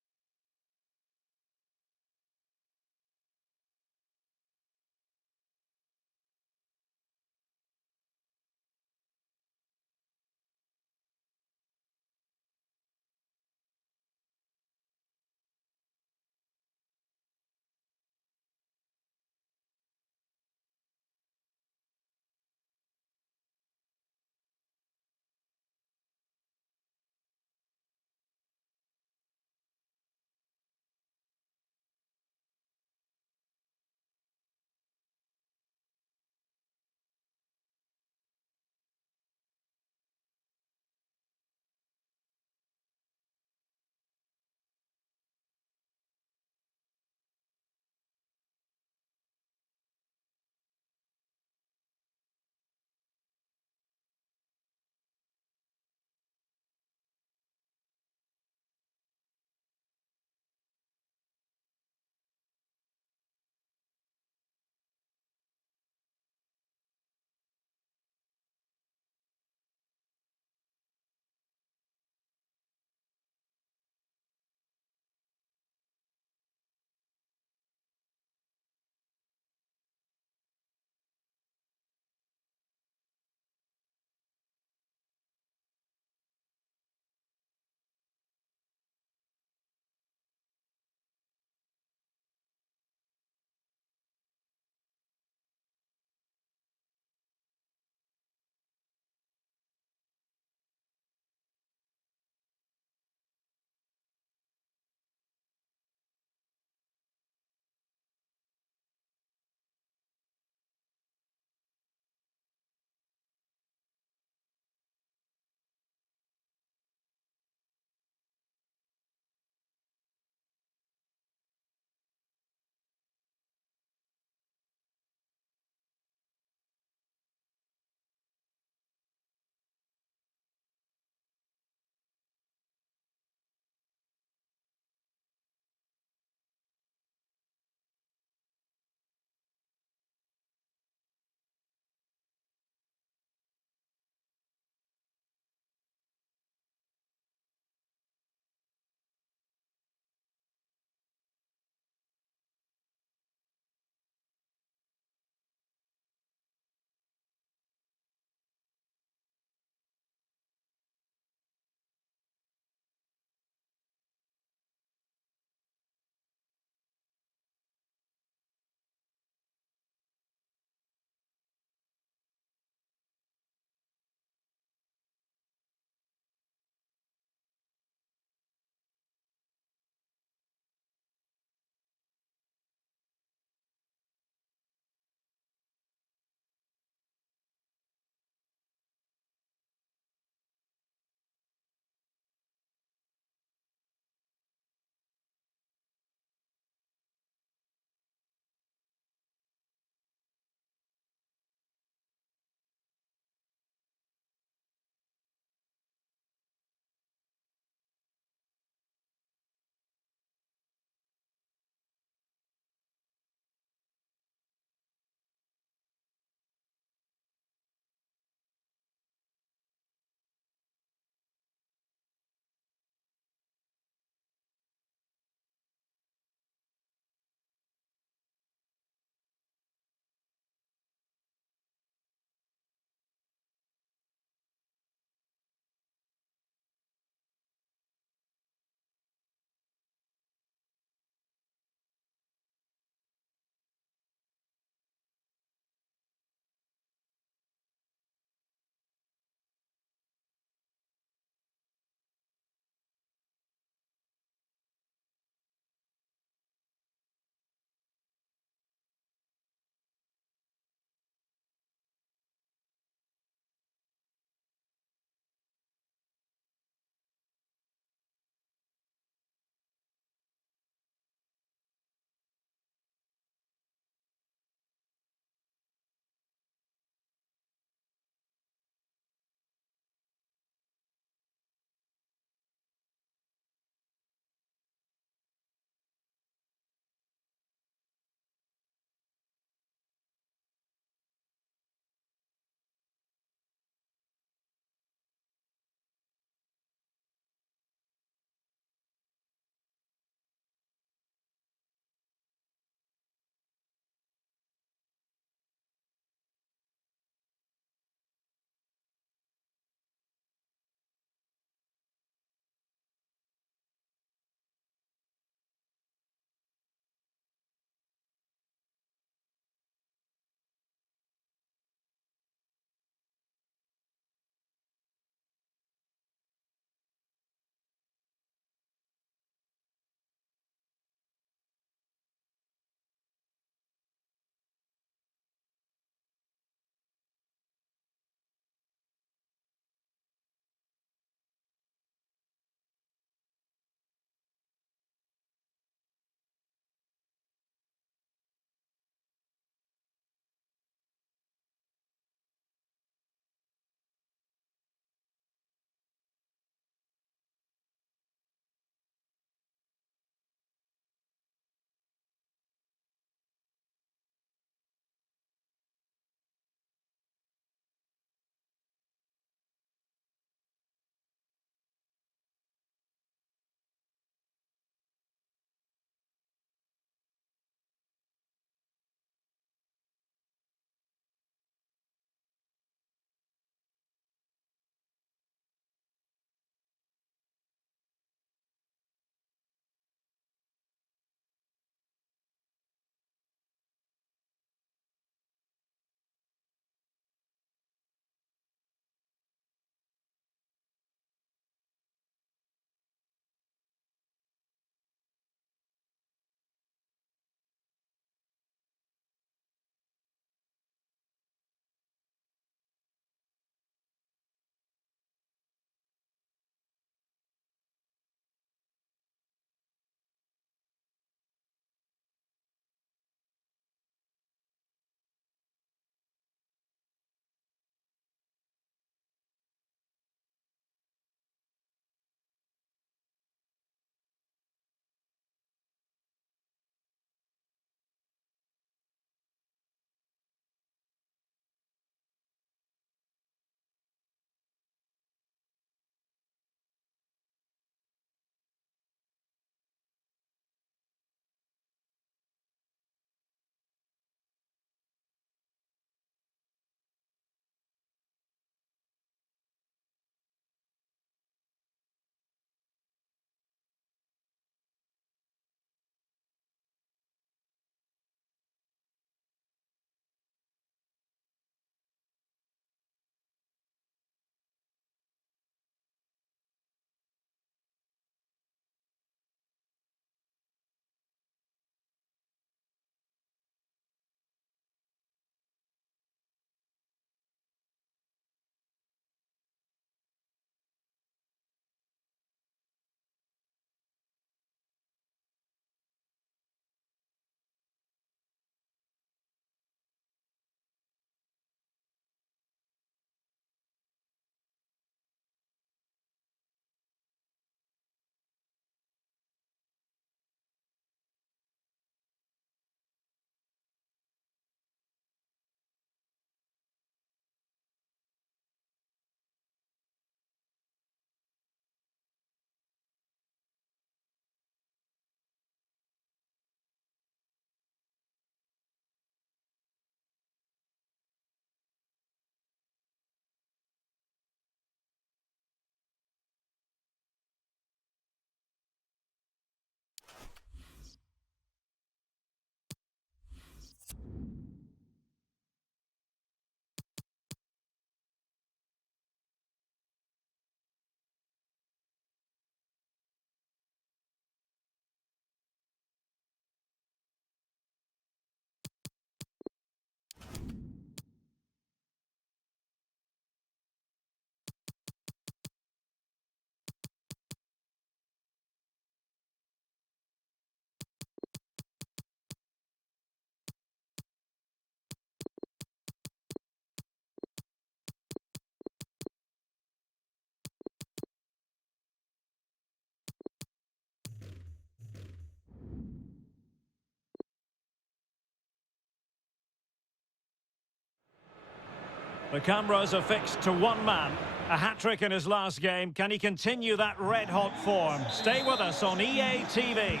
The cameras are fixed to one man. A hat-trick in his last game. Can he continue that red-hot form? Stay with us on EA TV.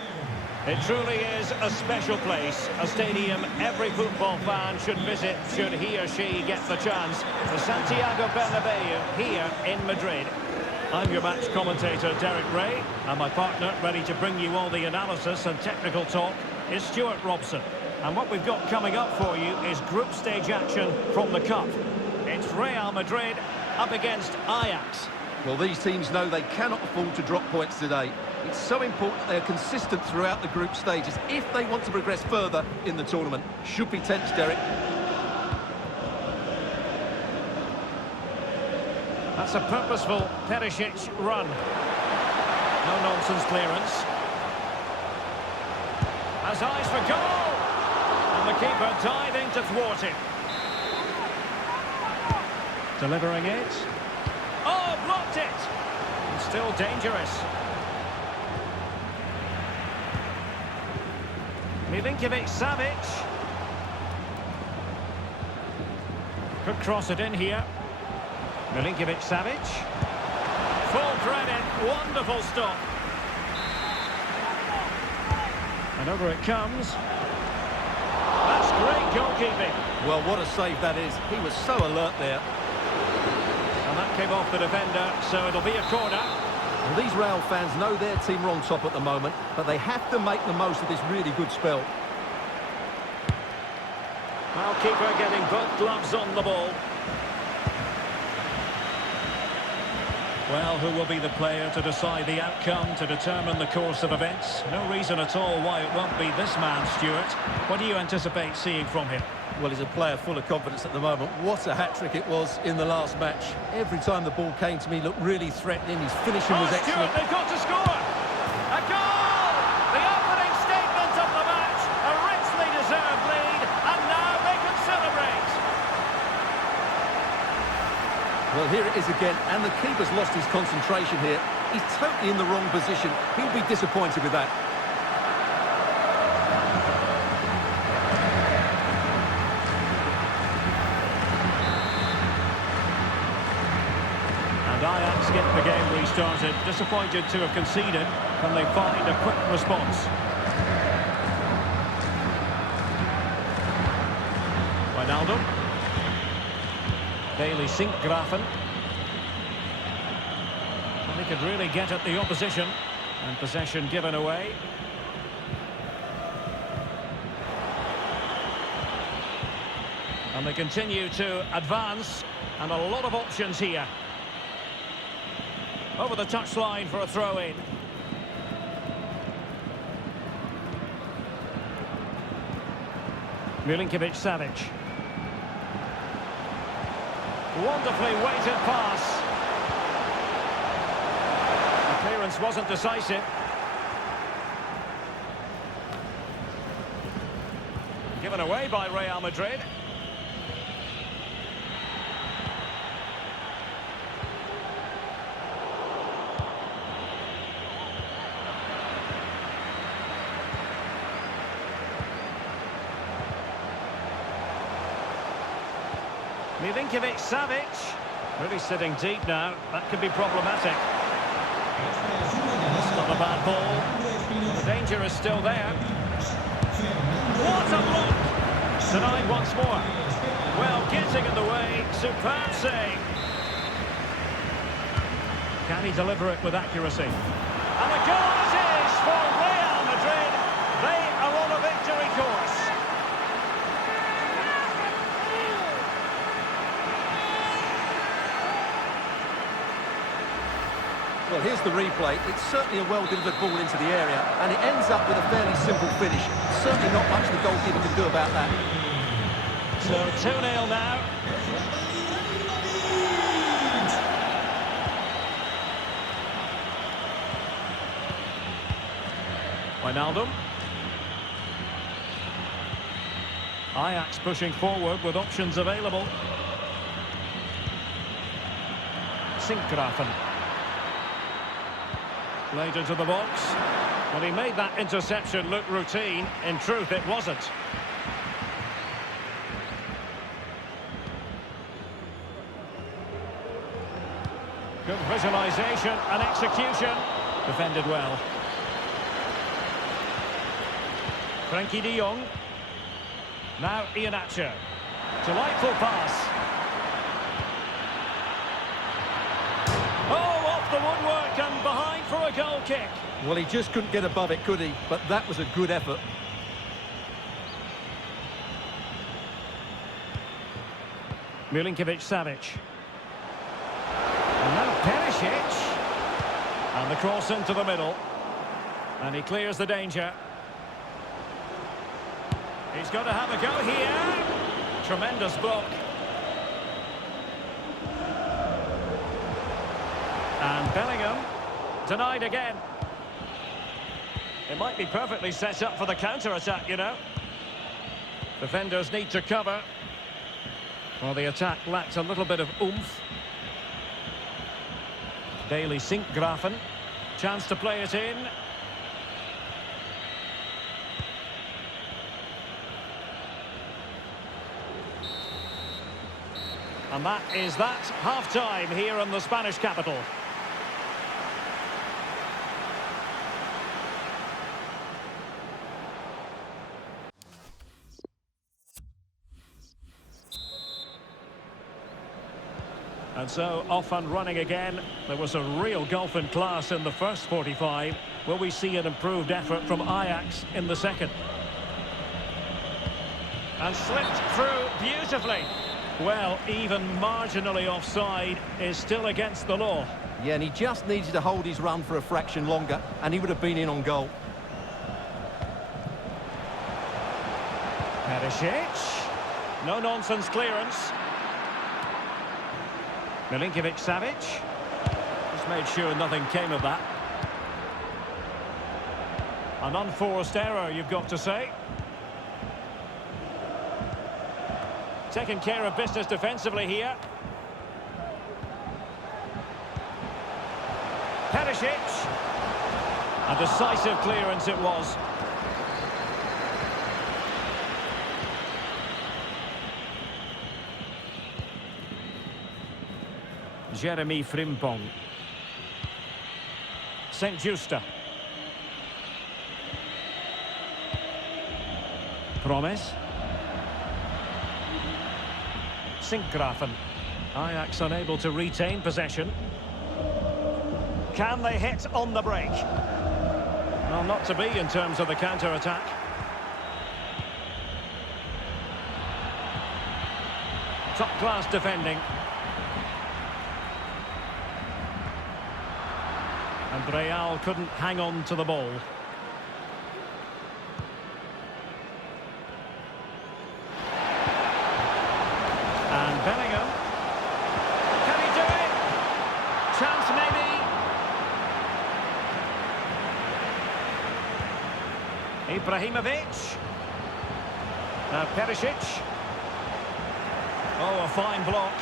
It truly is a special place, a stadium every football fan should visit should he or she get the chance. The Santiago Bernabeu here in Madrid. I'm your match commentator, Derek Ray, and my partner, ready to bring you all the analysis and technical talk, is Stuart Robson. And what we've got coming up for you is group stage action from the Cup. It's Real Madrid up against Ajax. Well, these teams know they cannot afford to drop points today. It's so important they're consistent throughout the group stages if they want to progress further in the tournament. Should be tense, Derek. That's a purposeful Perisic run. No-nonsense clearance. Has eyes for goal! And the keeper diving to thwart it. Delivering it. Oh, blocked it! And still dangerous. Milinkovic-Savic. Could cross it in here. Milinkovic-Savic. Full credit, wonderful stop. And over it comes. That's great goalkeeping. Well, what a save that is. He was so alert there. And that came off the defender, so it'll be a corner. Well, these Real fans know their team are on top at the moment, but they have to make the most of this really good spell. Well, keeper getting both gloves on the ball. Well, who will be the player to decide the outcome, to determine the course of events? No reason at all why it won't be this man, Stuart. What do you anticipate seeing from him? Well, he's a player full of confidence at the moment. What a hat-trick it was in the last match. Every time the ball came to me, he looked really threatening. His finishing was excellent. Stuart, they've got to score! A goal! The opening statement of the match. A richly deserved lead, and now they can celebrate. Well, here it is again, and the keeper's lost his concentration here. He's totally in the wrong position. He'll be disappointed with that. And Ajax get the game restarted. Disappointed to have conceded. Can they find a quick response? Wijnaldum. Bailey Sinkgrafen. They could really get at the opposition. And possession given away. And they continue to advance. And a lot of options here. Over the touchline for a throw-in. Milinkovic-Savic. Wonderfully weighted pass. The clearance wasn't decisive. Given away by Real Madrid. Milinkovic-Savic, really sitting deep now. That could be problematic. It's not a bad ball. The danger is still there. What a block! Denied once more. Well, getting in the way. Superb save. Can he deliver it with accuracy? And the goal it is for Real Madrid. They are on a victory course. Well, here's the replay. It's certainly a well-delivered ball into the area, and it ends up with a fairly simple finish. Certainly not much the goalkeeper can do about that. So 2-0 now. Wijnaldum. Ajax pushing forward with options available. Sinkgrafen. Played into the box. Well, he made that interception look routine. In truth, it wasn't. Good visualisation and execution. Defended well. Frenkie de Jong. Now Iheanacho. Delightful pass. Oh, off the woodwork and behind for a goal kick. Well, he just couldn't get above it, could he? But that was a good effort. Milinkovic-Savic. And now Perisic. And the cross into the middle. And he clears the danger. He's got to have a go here. Tremendous block. And Bellingham. Denied again. It might be perfectly set up for the counter-attack, you know. Defenders need to cover. Well, the attack lacked a little bit of oomph. Daily Sinkgrafen. Chance to play it in. And that is that. Half-time here in the Spanish capital. And so, off and running again. There was a real gulf in class in the first 45. Will we see an improved effort from Ajax in the second? And slipped through beautifully. Well, even marginally offside is still against the law. Yeah, and he just needed to hold his run for a fraction longer, and he would have been in on goal. Perisic. No-nonsense clearance. Milinkovic-Savic. Just made sure nothing came of that. An unforced error, you've got to say. Taking care of business defensively here. Perisic. A decisive clearance it was. Jeremy Frimpong. Saint-Juste. Promes. Sinkgrafen. Ajax unable to retain possession. Can they hit on the break? Well, not to be in terms of the counter-attack. Top-class defending. And Real couldn't hang on to the ball. And Bellingham. Can he do it? Chance maybe. Ibrahimovic. Now Perisic. Oh, a fine block.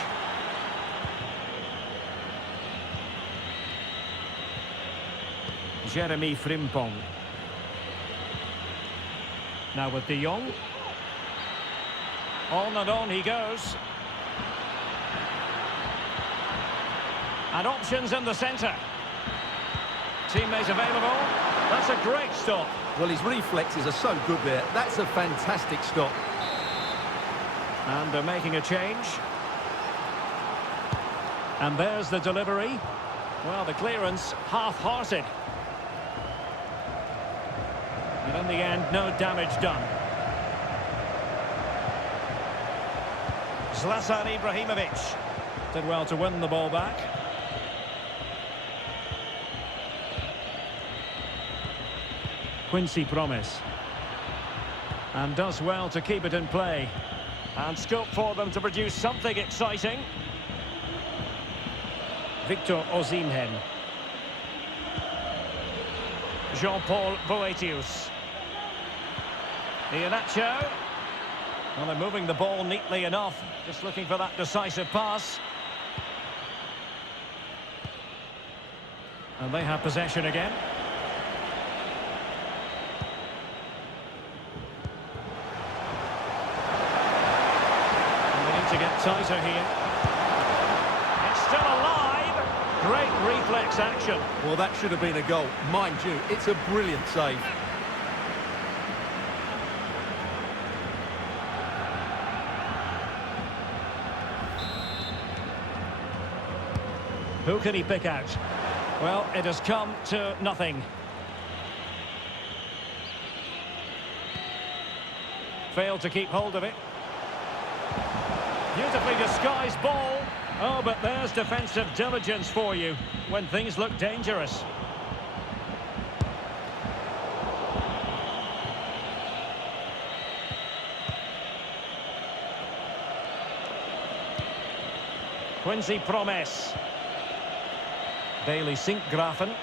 Jeremy Frimpong. Now with de Jong. On and on he goes. And options in the centre. Teammate available. That's a great stop. Well, his reflexes are so good there. That's a fantastic stop. And they're making a change. And there's the delivery. Well, the clearance half-hearted. And in the end, no damage done. Zlatan Ibrahimovic did well to win the ball back. Quincy Promes. And does well to keep it in play. And scope for them to produce something exciting. Victor Osimhen. Jean-Paul Boetius. Iheanacho. Well, they're moving the ball neatly enough. Just looking for that decisive pass. And they have possession again. And they need to get tighter here. It's still alive. Great reflex action. Well, that should have been a goal. Mind you, it's a brilliant save. Who can he pick out? Well, it has come to nothing. Failed to keep hold of it. Beautifully disguised ball. Oh, but there's defensive diligence for you when things look dangerous. Quincy Promes. Bailey Sinkgrafen.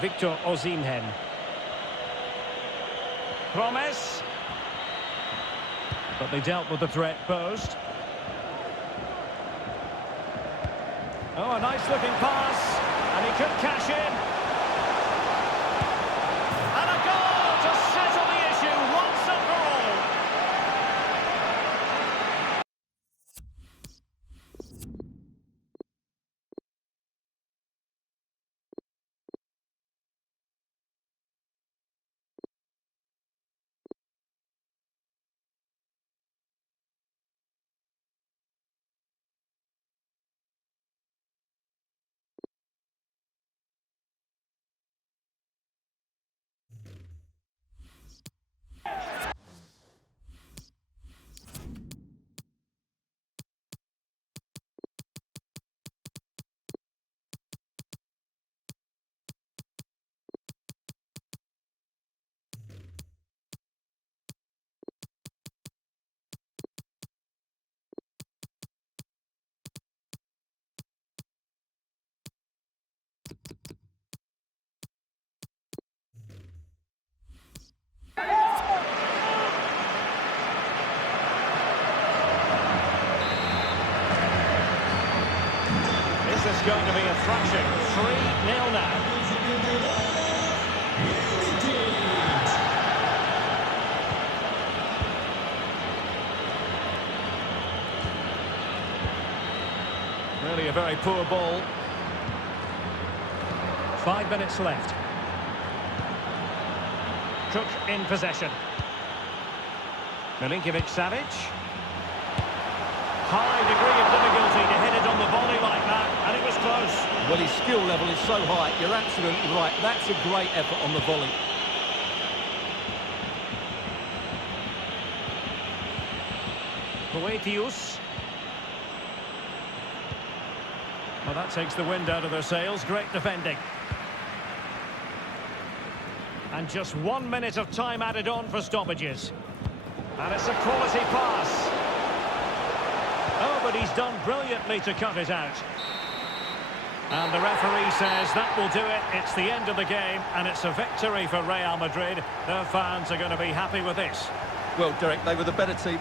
Victor Osimhen. Promes. But they dealt with the threat posed. Oh, a nice-looking pass. And he could cash in. And a goal to settle the issue once and for all. This is going to be a thrashing. 3-0 now. Really a very poor ball. 5 minutes left. Cook in possession. Milinkovic-Savic. High degree of difficulty to hit it on the volley like that, and it was close. Well, his skill level is so high. You're absolutely right. That's a great effort on the volley. Boetius. Well, that takes the wind out of their sails. Great defending. And just 1 minute of time added on for stoppages. And it's a quality pass. Oh, but he's done brilliantly to cut it out. And the referee says that will do it. It's the end of the game, and it's a victory for Real Madrid. Their fans are going to be happy with this. Well, Derek, they were the better team.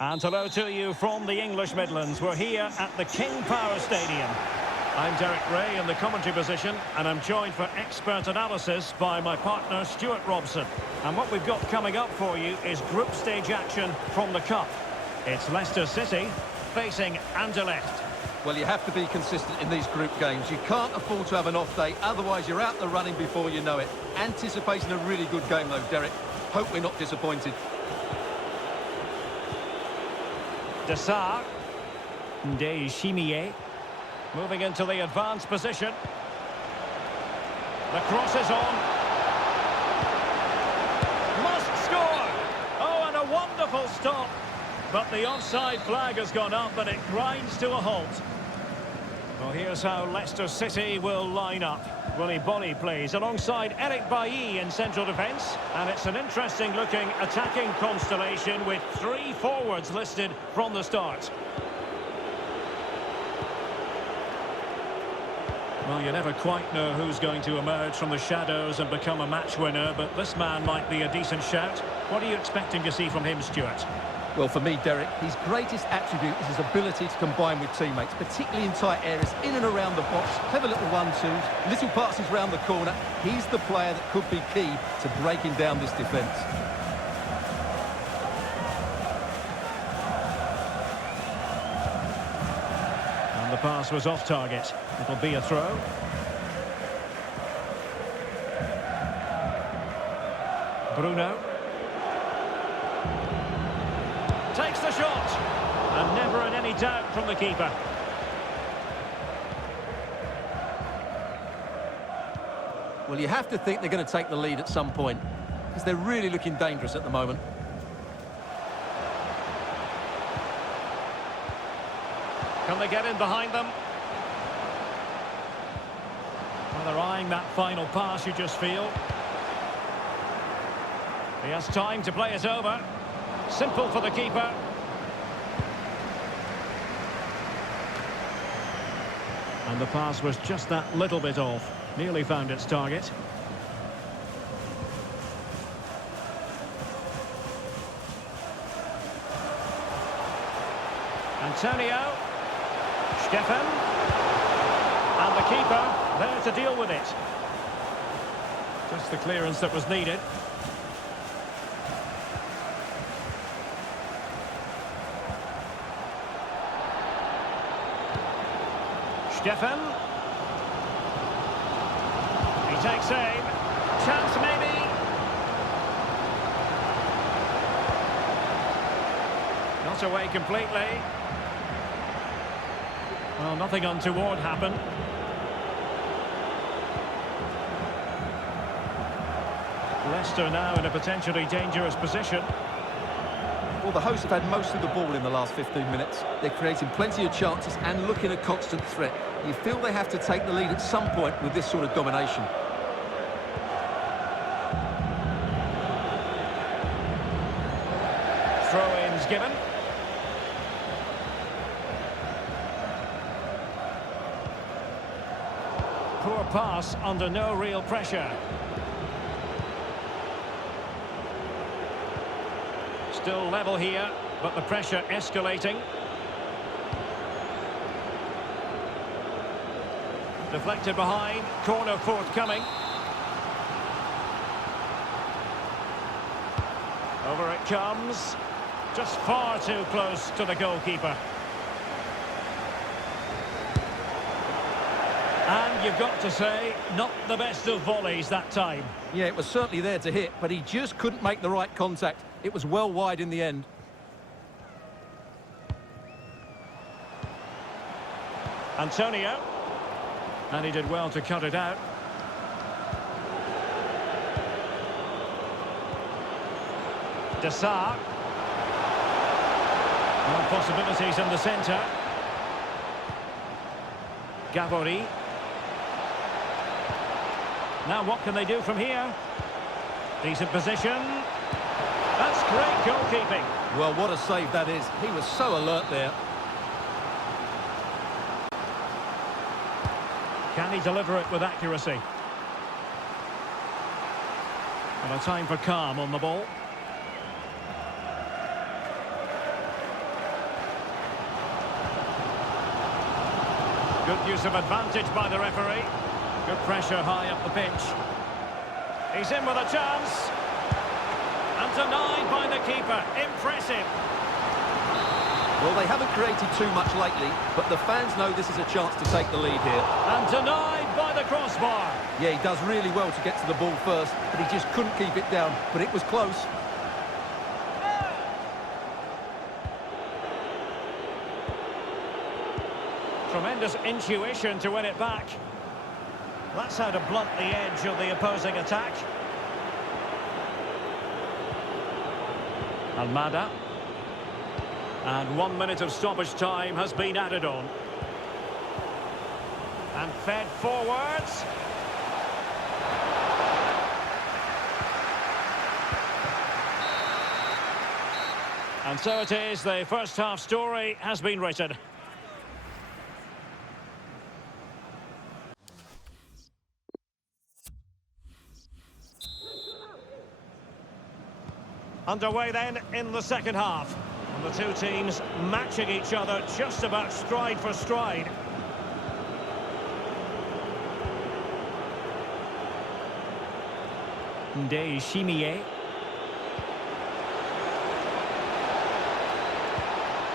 And hello to you from the English Midlands. We're here at the King Power Stadium. I'm Derek Ray in the commentary position, and I'm joined for expert analysis by my partner Stuart Robson. And what we've got coming up for you is group stage action from the Cup. It's Leicester City facing Anderlecht. Well, you have to be consistent in these group games. You can't afford to have an off day, otherwise you're out the running before you know it. Anticipating a really good game though, Derek. Hope we're not disappointed. Dessart. Ndayishimiye. Moving into the advanced position. The cross is on. Must score! Oh, and a wonderful stop. But the offside flag has gone up and it grinds to a halt. Well, here's how Leicester City will line up. Willy Bolly plays alongside Eric Bailly in central defence. And it's an interesting-looking attacking constellation with 3 forwards listed from the start. Well, you never quite know who's going to emerge from the shadows and become a match winner, but this man might be a decent shout. What are you expecting to see from him, Stuart? Well, for me, Derek, his greatest attribute is his ability to combine with teammates, particularly in tight areas, in and around the box, clever little 1-2s, little passes round the corner. He's the player that could be key to breaking down this defence. And the pass was off target. It'll be a throw. Bruno. Takes the shot. And never in any doubt from the keeper. Well, you have to think they're going to take the lead at some point, because they're really looking dangerous at the moment. Can they get in behind them? Well, they're eyeing that final pass, you just feel. He has time to play it over. Simple for the keeper. And the pass was just that little bit off. Nearly found its target. Antonio. Steffen. And the keeper there to deal with it. Just the clearance that was needed. Steffen. He takes aim. Chance maybe. Not away completely. Well, nothing untoward happened. Leicester now in a potentially dangerous position. Well, the hosts have had most of the ball in the last 15 minutes. They're creating plenty of chances and looking a constant threat. You feel they have to take the lead at some point with this sort of domination. Throw-ins given. Poor pass under no real pressure. Still level here, but the pressure escalating. Deflected behind, corner forthcoming. Over it comes. Just far too close to the goalkeeper. And you've got to say, not the best of volleys that time. Yeah, it was certainly there to hit, but he just couldn't make the right contact. It was well wide in the end. Antonio. And he did well to cut it out. Dessart. More possibilities in the centre. Gavori. Now what can they do from here? Decent position. That's great goalkeeping. Well, what a save that is. He was so alert there. Can he deliver it with accuracy? And a time for calm on the ball. Good use of advantage by the referee. Good pressure high up the pitch. He's in with a chance. And denied by the keeper. Impressive. Well, they haven't created too much lately, but the fans know this is a chance to take the lead here. And denied by the crossbar. Yeah, he does really well to get to the ball first, but he just couldn't keep it down. But it was close. Tremendous intuition to win it back. That's how to blunt the edge of the opposing attack. Almada. And 1 minute of stoppage time has been added on. And fed forwards. And so it is, the first half story has been written. Underway then in the second half. And the two teams matching each other just about stride for stride. Ndeye Shimiye.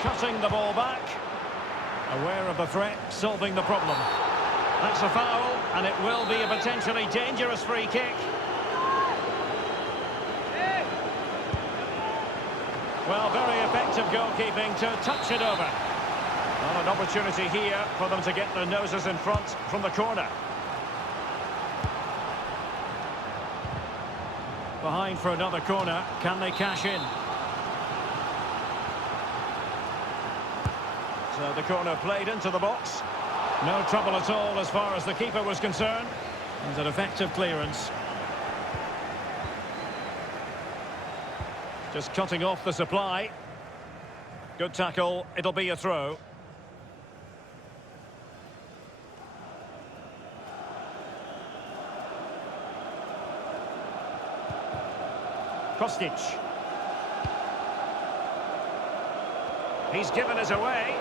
Cutting the ball back. Aware of the threat, solving the problem. That's a foul, and it will be a potentially dangerous free kick. Well, very effective goalkeeping to touch it over. Well, an opportunity here for them to get their noses in front from the corner. Behind for another corner. Can they cash in? So the corner played into the box. No trouble at all as far as the keeper was concerned. And an effective clearance. Just cutting off the supply. Good tackle. It'll be a throw. Kostic. He's given us away.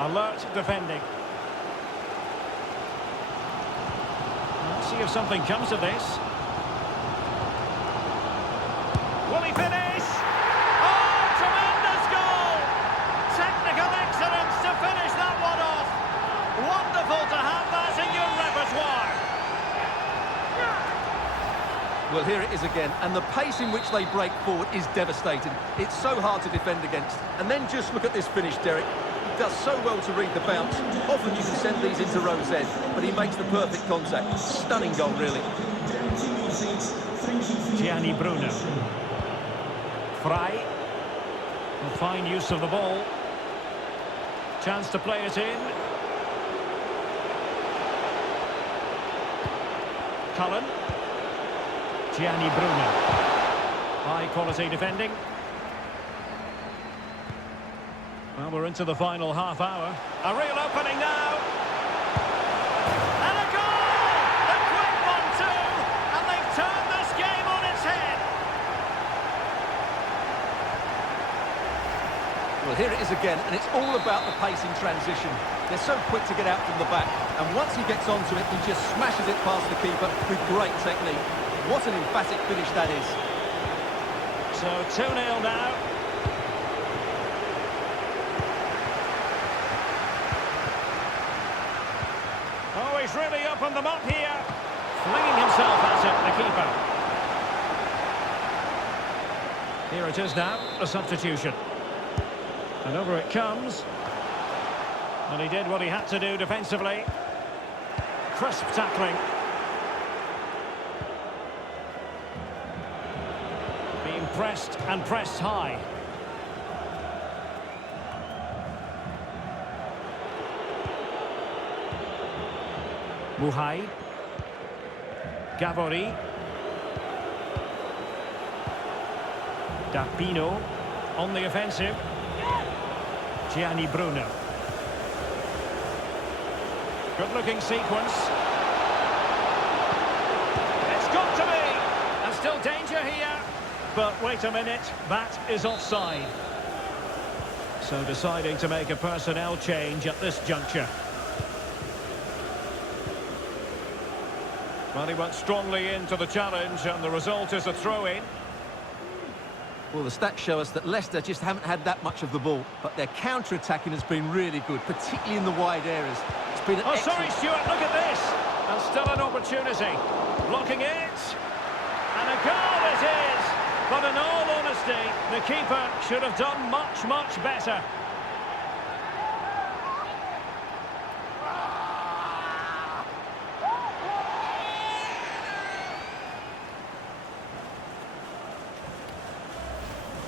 Alert defending. Let's see if something comes of this. Will he finish? Oh, tremendous goal! Technical excellence to finish that one off. Wonderful to have that in your repertoire. Well, here it is again, and the pace in which they break forward is devastating. It's so hard to defend against. And then just look at this finish, Derek. He does so well to read the bounce. Often you can send these into row Z, but he makes the perfect contact. Stunning goal, really. Gianni Bruno. Frey. A fine use of the ball. Chance to play it in. Cullen. Gianni Bruno. High quality defending. Well, we're into the final half hour. A real opening now. And a goal! A quick one too! And they've turned this game on its head. Well, here it is again, and it's all about the pace in transition. They're so quick to get out from the back, and once he gets onto it, he just smashes it past the keeper with great technique. What an emphatic finish that is. So 2-0 now. Oh, he's really opened them up here. Flinging himself at it, the keeper. Here it is now, a substitution. And over it comes. And he did what he had to do defensively. Crisp tackling. Being pressed and pressed high. Muhai. Gavori. Dapino on the offensive. Gianni Bruno. Good-looking sequence. It's got to be! And still danger here. but wait a minute, that is offside. So deciding to make a personnel change at this juncture. Well, he went strongly into the challenge, and the result is a throw-in. Well, the stats show us that Leicester just haven't had that much of the ball, but their counter-attacking has been really good, particularly in the wide areas. It's been an sorry, Stuart, look at this. And still an opportunity. Blocking it. And a goal it is. But in all honesty, the keeper should have done much, much better.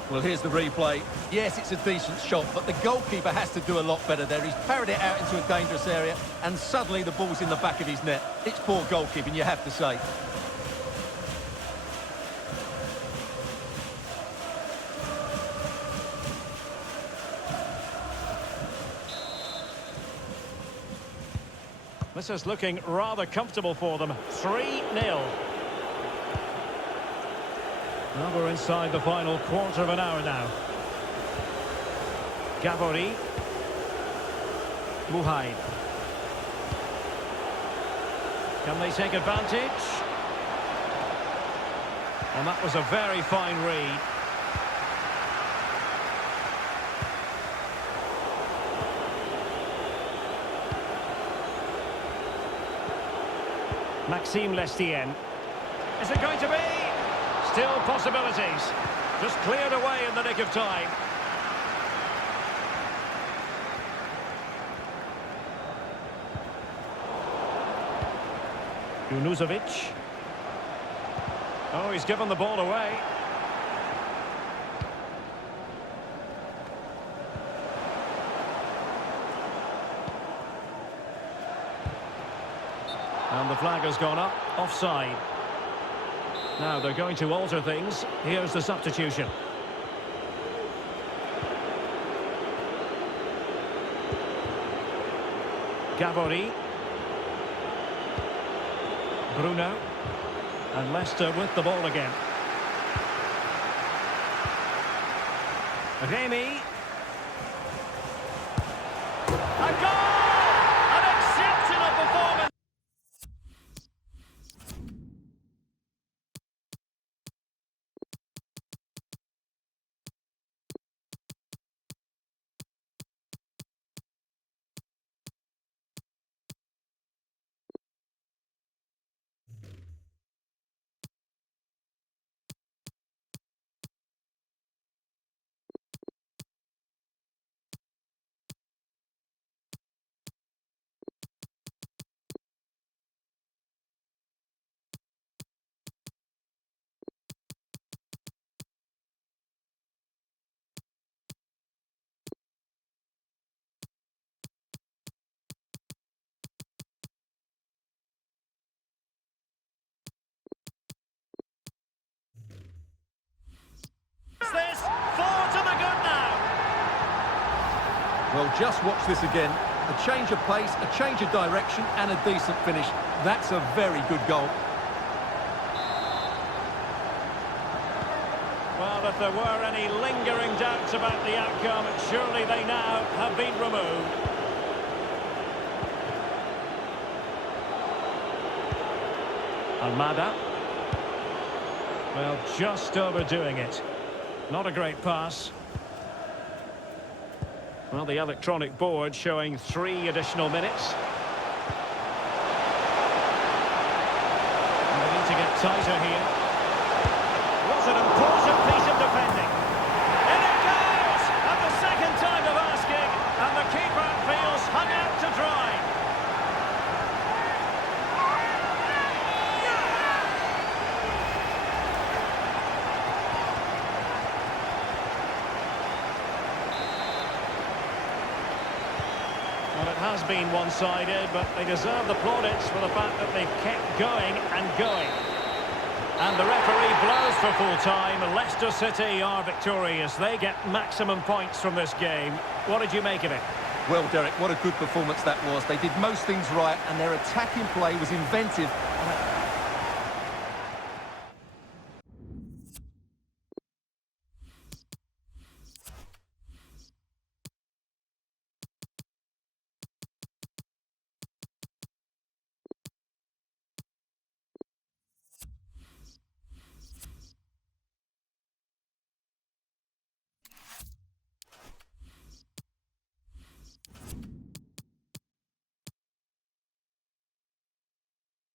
Well, here's the replay. Yes, it's a decent shot, but the goalkeeper has to do a lot better there. He's parried it out into a dangerous area, and suddenly the ball's in the back of his net. It's poor goalkeeping, you have to say. This is looking rather comfortable for them. 3-0. Well, we're inside the final quarter of an hour now. Gabori. Muhaid. Can they take advantage? And that was a very fine read. Maxime Lestienne. Is it going to be? Still possibilities. Just cleared away in the nick of time. Junuzovic. Oh, he's given the ball away. And the flag has gone up. Offside. Now they're going to alter things. Here's the substitution. Gabori. Bruno. And Leicester with the ball again. Remy. A goal! An exceptional performance! This 4 to the good now. Well, just watch this again. A change of pace, a change of direction, and a decent finish. That's a very good goal. Well, if there were any lingering doubts about the outcome, surely they now have been removed. Almada. Well, just overdoing it. Not a great pass. Well, the electronic board showing 3 additional minutes. And they need to get tighter here. Was an important piece of defending. In it goes! At the second time of asking, and the keeper feels hung out to dry. Well, it has been one-sided, but they deserve the plaudits for the fact that they've kept going and going. And the referee blows for full time. Leicester City are victorious. They get maximum points from this game. What did you make of it? Well, Derek, what a good performance that was. They did most things right, and their attacking play was inventive